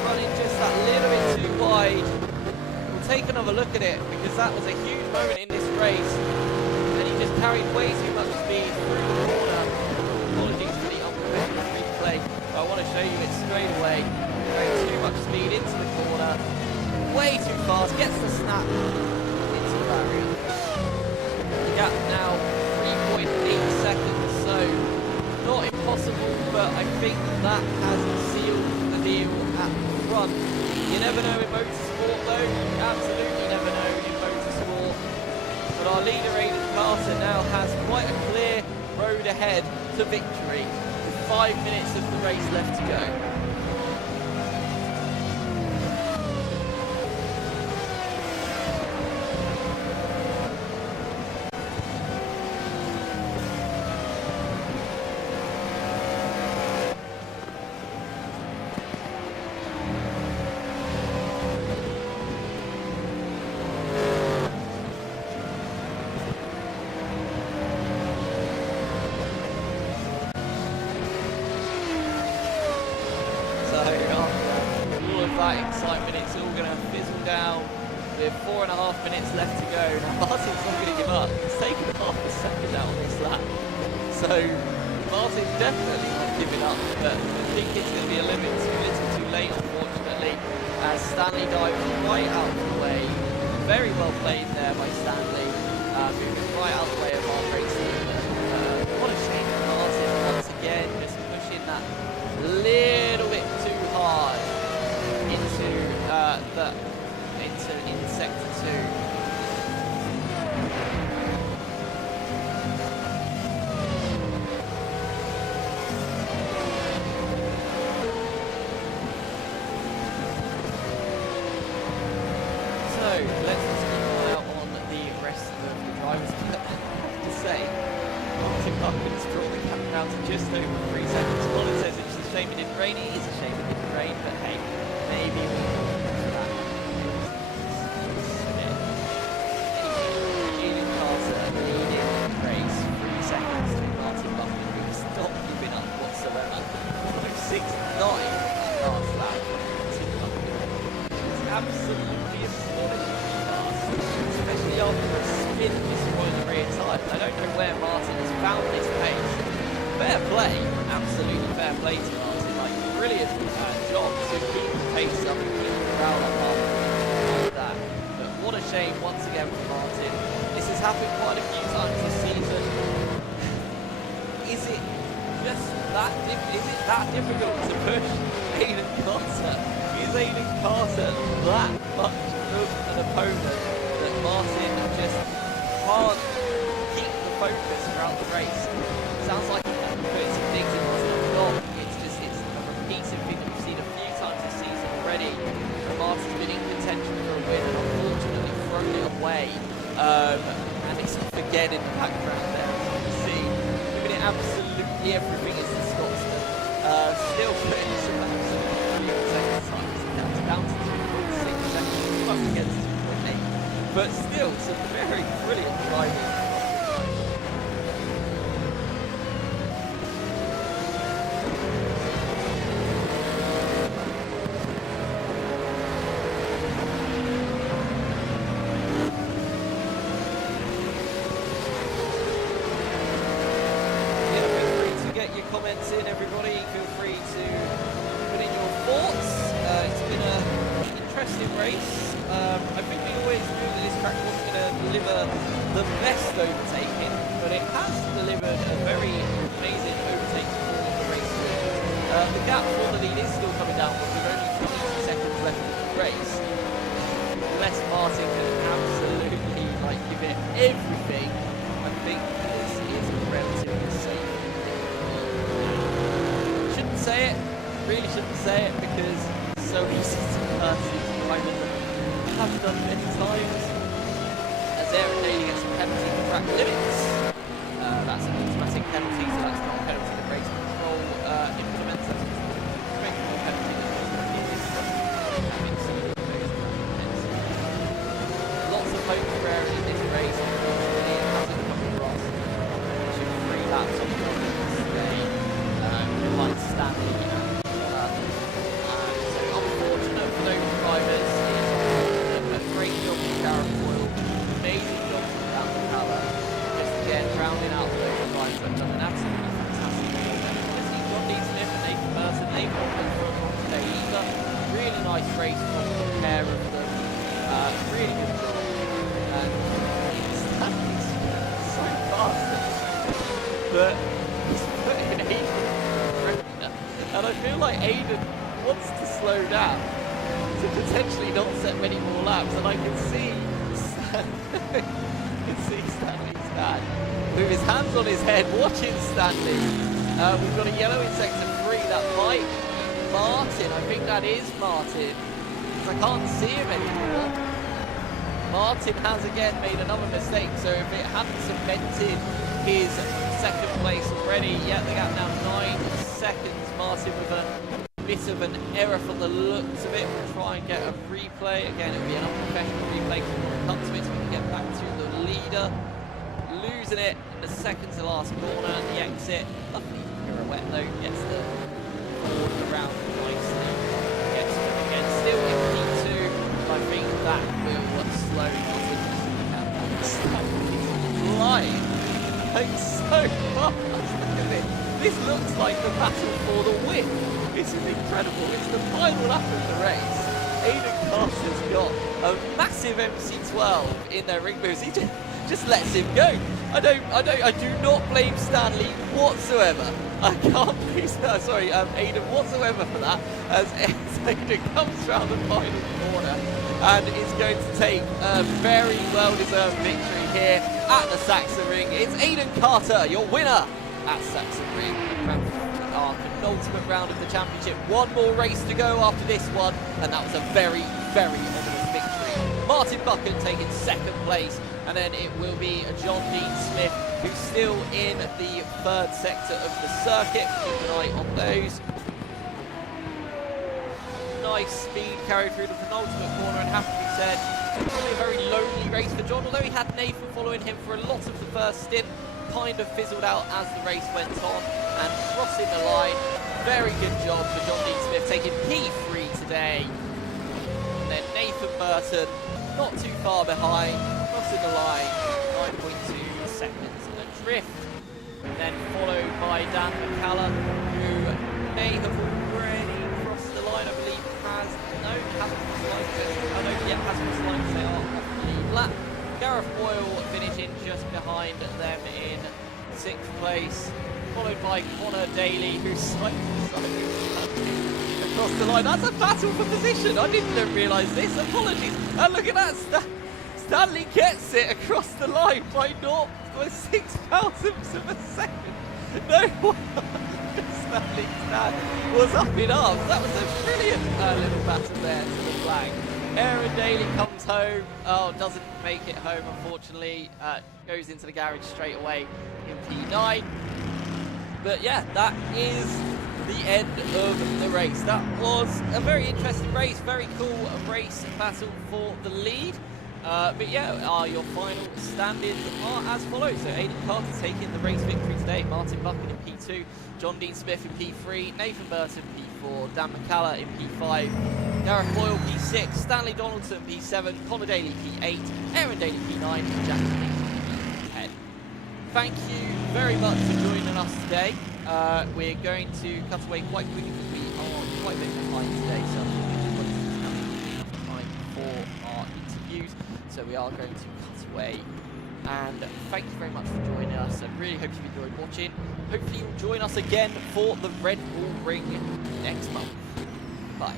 running just that little bit too wide. We'll take another look at it, because that was a huge moment in this race, and he just carried way too much speed through the corner. Apologies for the unprofessional replay, but I want to show you it straight away. Carried too much speed into the corner, way too fast, gets the snap into the barrier. The gap now 3.8 seconds, so not impossible, but I think that has sealed the deal at the front. You never know in motorsport though, you absolutely never know in motorsport. But our leader Aiden Carter now has quite a clear road ahead to victory, with 5 minutes of the race left to go. That excitement, it's all going to fizzle down with 4.5 minutes left to go. Now Martin's not going to give up, he's taken half a second out on this lap, so Martin's definitely not giving up, but I think it's going to be a little too late unfortunately, as Stanley dives right out of the way. Very well played there by Stanley, moving right out of the way of our racing. What a shame for Martin once again, just pushing that little bit too hard into sector 2. So let's just keep an eye out on the rest of the drivers. I have to say, Martin Buchan's brought the gap down to just over 3 seconds. Colin says it's a shame it didn't rain. It is a shame it didn't rain, but hey, maybe we can fix that. Aiden Carter leading the race 3 seconds to Martin Buchan, who's not giving up whatsoever. 6.9 last lap. It's absolutely astonishingly fast, especially after a spin destroying the rear tyre. I don't know where Martin has found this pace. Fair play, absolutely fair play to Martin. Like, brilliant job to keep the pace up and keep the crowd up after that. But what a shame once again for Martin. This has happened quite a few times this season. Is it just that difficult to push Aiden Carter? Is Aiden Carter that much of an opponent that Martin just can't keep the focus throughout the race? Sounds like he's putting some things in his not. It's a repeated thing that we've seen a few times this season already. Martin's been in contention for a win and unfortunately thrown it away. And it's off again in the background there, as you can see. Giving it absolutely everything as the Scotsman. Still putting some absolutely brilliant second times. That's down to 2.6 seconds, up against 2.8. But still, some very brilliant driving. Comments in, everybody. Feel free to put in your thoughts. It's been an interesting race. I think we always knew that this track wasn't going to deliver the best overtaking, but it has delivered a very amazing overtaking for the race. The gap for the lead is still coming down, but with only 20 seconds left in the race. so easy to Primal have done many times. As Aaron Daly gets a penalty for track limits. That's an automatic penalty, so that's not a penalty that race control implements. That's a straight penalty that lots of hope for Aaron in this race. Unfortunately, it hasn't come across. Should 3 laps on the today. Behind Stanley and so unfortunate for those drivers. A great job from Gareth Boyle. Amazing job from Dan McCallum. Just again rounding out those drivers that have done an absolutely fantastic job. And obviously John D. Smith and Nathan Burton, they've not been for a today either. Really nice race from the pair of them. Really good job. And Stanley's so fast. But he's putting Aiden and I feel like Aiden wants to slow down to potentially not set many more laps, and I can see Stanley's dad with his hands on his head watching Stanley. We've got a yellow in sector 3, that might be Martin. I think that is Martin, because I can't see him anymore. Martin has again made another mistake, so if it hadn't cemented his second place already, yeah, the gap now 9 seconds. Martin with a bit of an error from the looks of it. We'll try and get a replay. Again, it'll be an unprofessional replay because we'll come to it so we can get back to the leader. Losing it in the second to last corner, the exit. Lovely pirouette though, gets the board around nicely. Gets to it again, still in P2. I think that will slow Martin down. Flying. Like so fast. Look at it. This looks like the battle for the win. This is incredible. It's the final lap of the race. Aiden Carter's got a massive MC12 in their ring boost. He just lets him go. I do not blame Stanley whatsoever. I can't blame Aiden whatsoever for that. As Aiden comes round the final corner and is going to take a very well-deserved victory here at the Sachsenring. It's Aiden Carter, your winner at Sachsenring. Our penultimate round of the championship. One more race to go after this one, and that was a very, very ominous victory. Martin Buchan taking second place, and then it will be John Dean Smith, who's still in the third sector of the circuit. Keep an eye on those. Nice speed carried through the penultimate corner, and have to be said, probably a very lonely race for John, although he had Nathan following him for a lot of the first stint. Kind of fizzled out as the race went on, and crossing the line. Very good job for John Dean Smith, taking P3 today. And then Nathan Burton, not too far behind, crossing the line, 9.2 seconds adrift. And then followed by Dan McCallum, who may have already crossed the line, I believe hasn't crossed the line, hasn't crossed the line because they are off the lead lap. Gareth Boyle finishing just behind them in 6th place, followed by Connor Daly, who's slightly across the line. That's a battle for position. I didn't realise this. Apologies. And look at that. Stanley gets it across the line by 0.6 thousandths of a second. No wonder Stanley's dad was up in arms. That was a brilliant little battle there to the flag. Aaron Daly comes home, doesn't make it home unfortunately, goes into the garage straight away in P9. But yeah, that is the end of the race. That was a very interesting race, very cool race battle for the lead. But yeah, your final standings are as follows. So Aiden Carter taking the race victory today, Martin Buchan in P2, John Dean Smith in P3, Nathan Burton P4, Dan McCallum in P5, Gareth Boyle P6, Stanley Donaldson P7, Connor Daly P8, Aaron Daly P9, and Jack P10. Thank you very much for joining us today. We're going to cut away quite quickly because we are quite a bit behind today, so time for our interviews. So we are going to cut away. And thank you very much for joining us. I really hope you've enjoyed watching. Hopefully you'll join us again for the Red Bull Ring next month. Bye.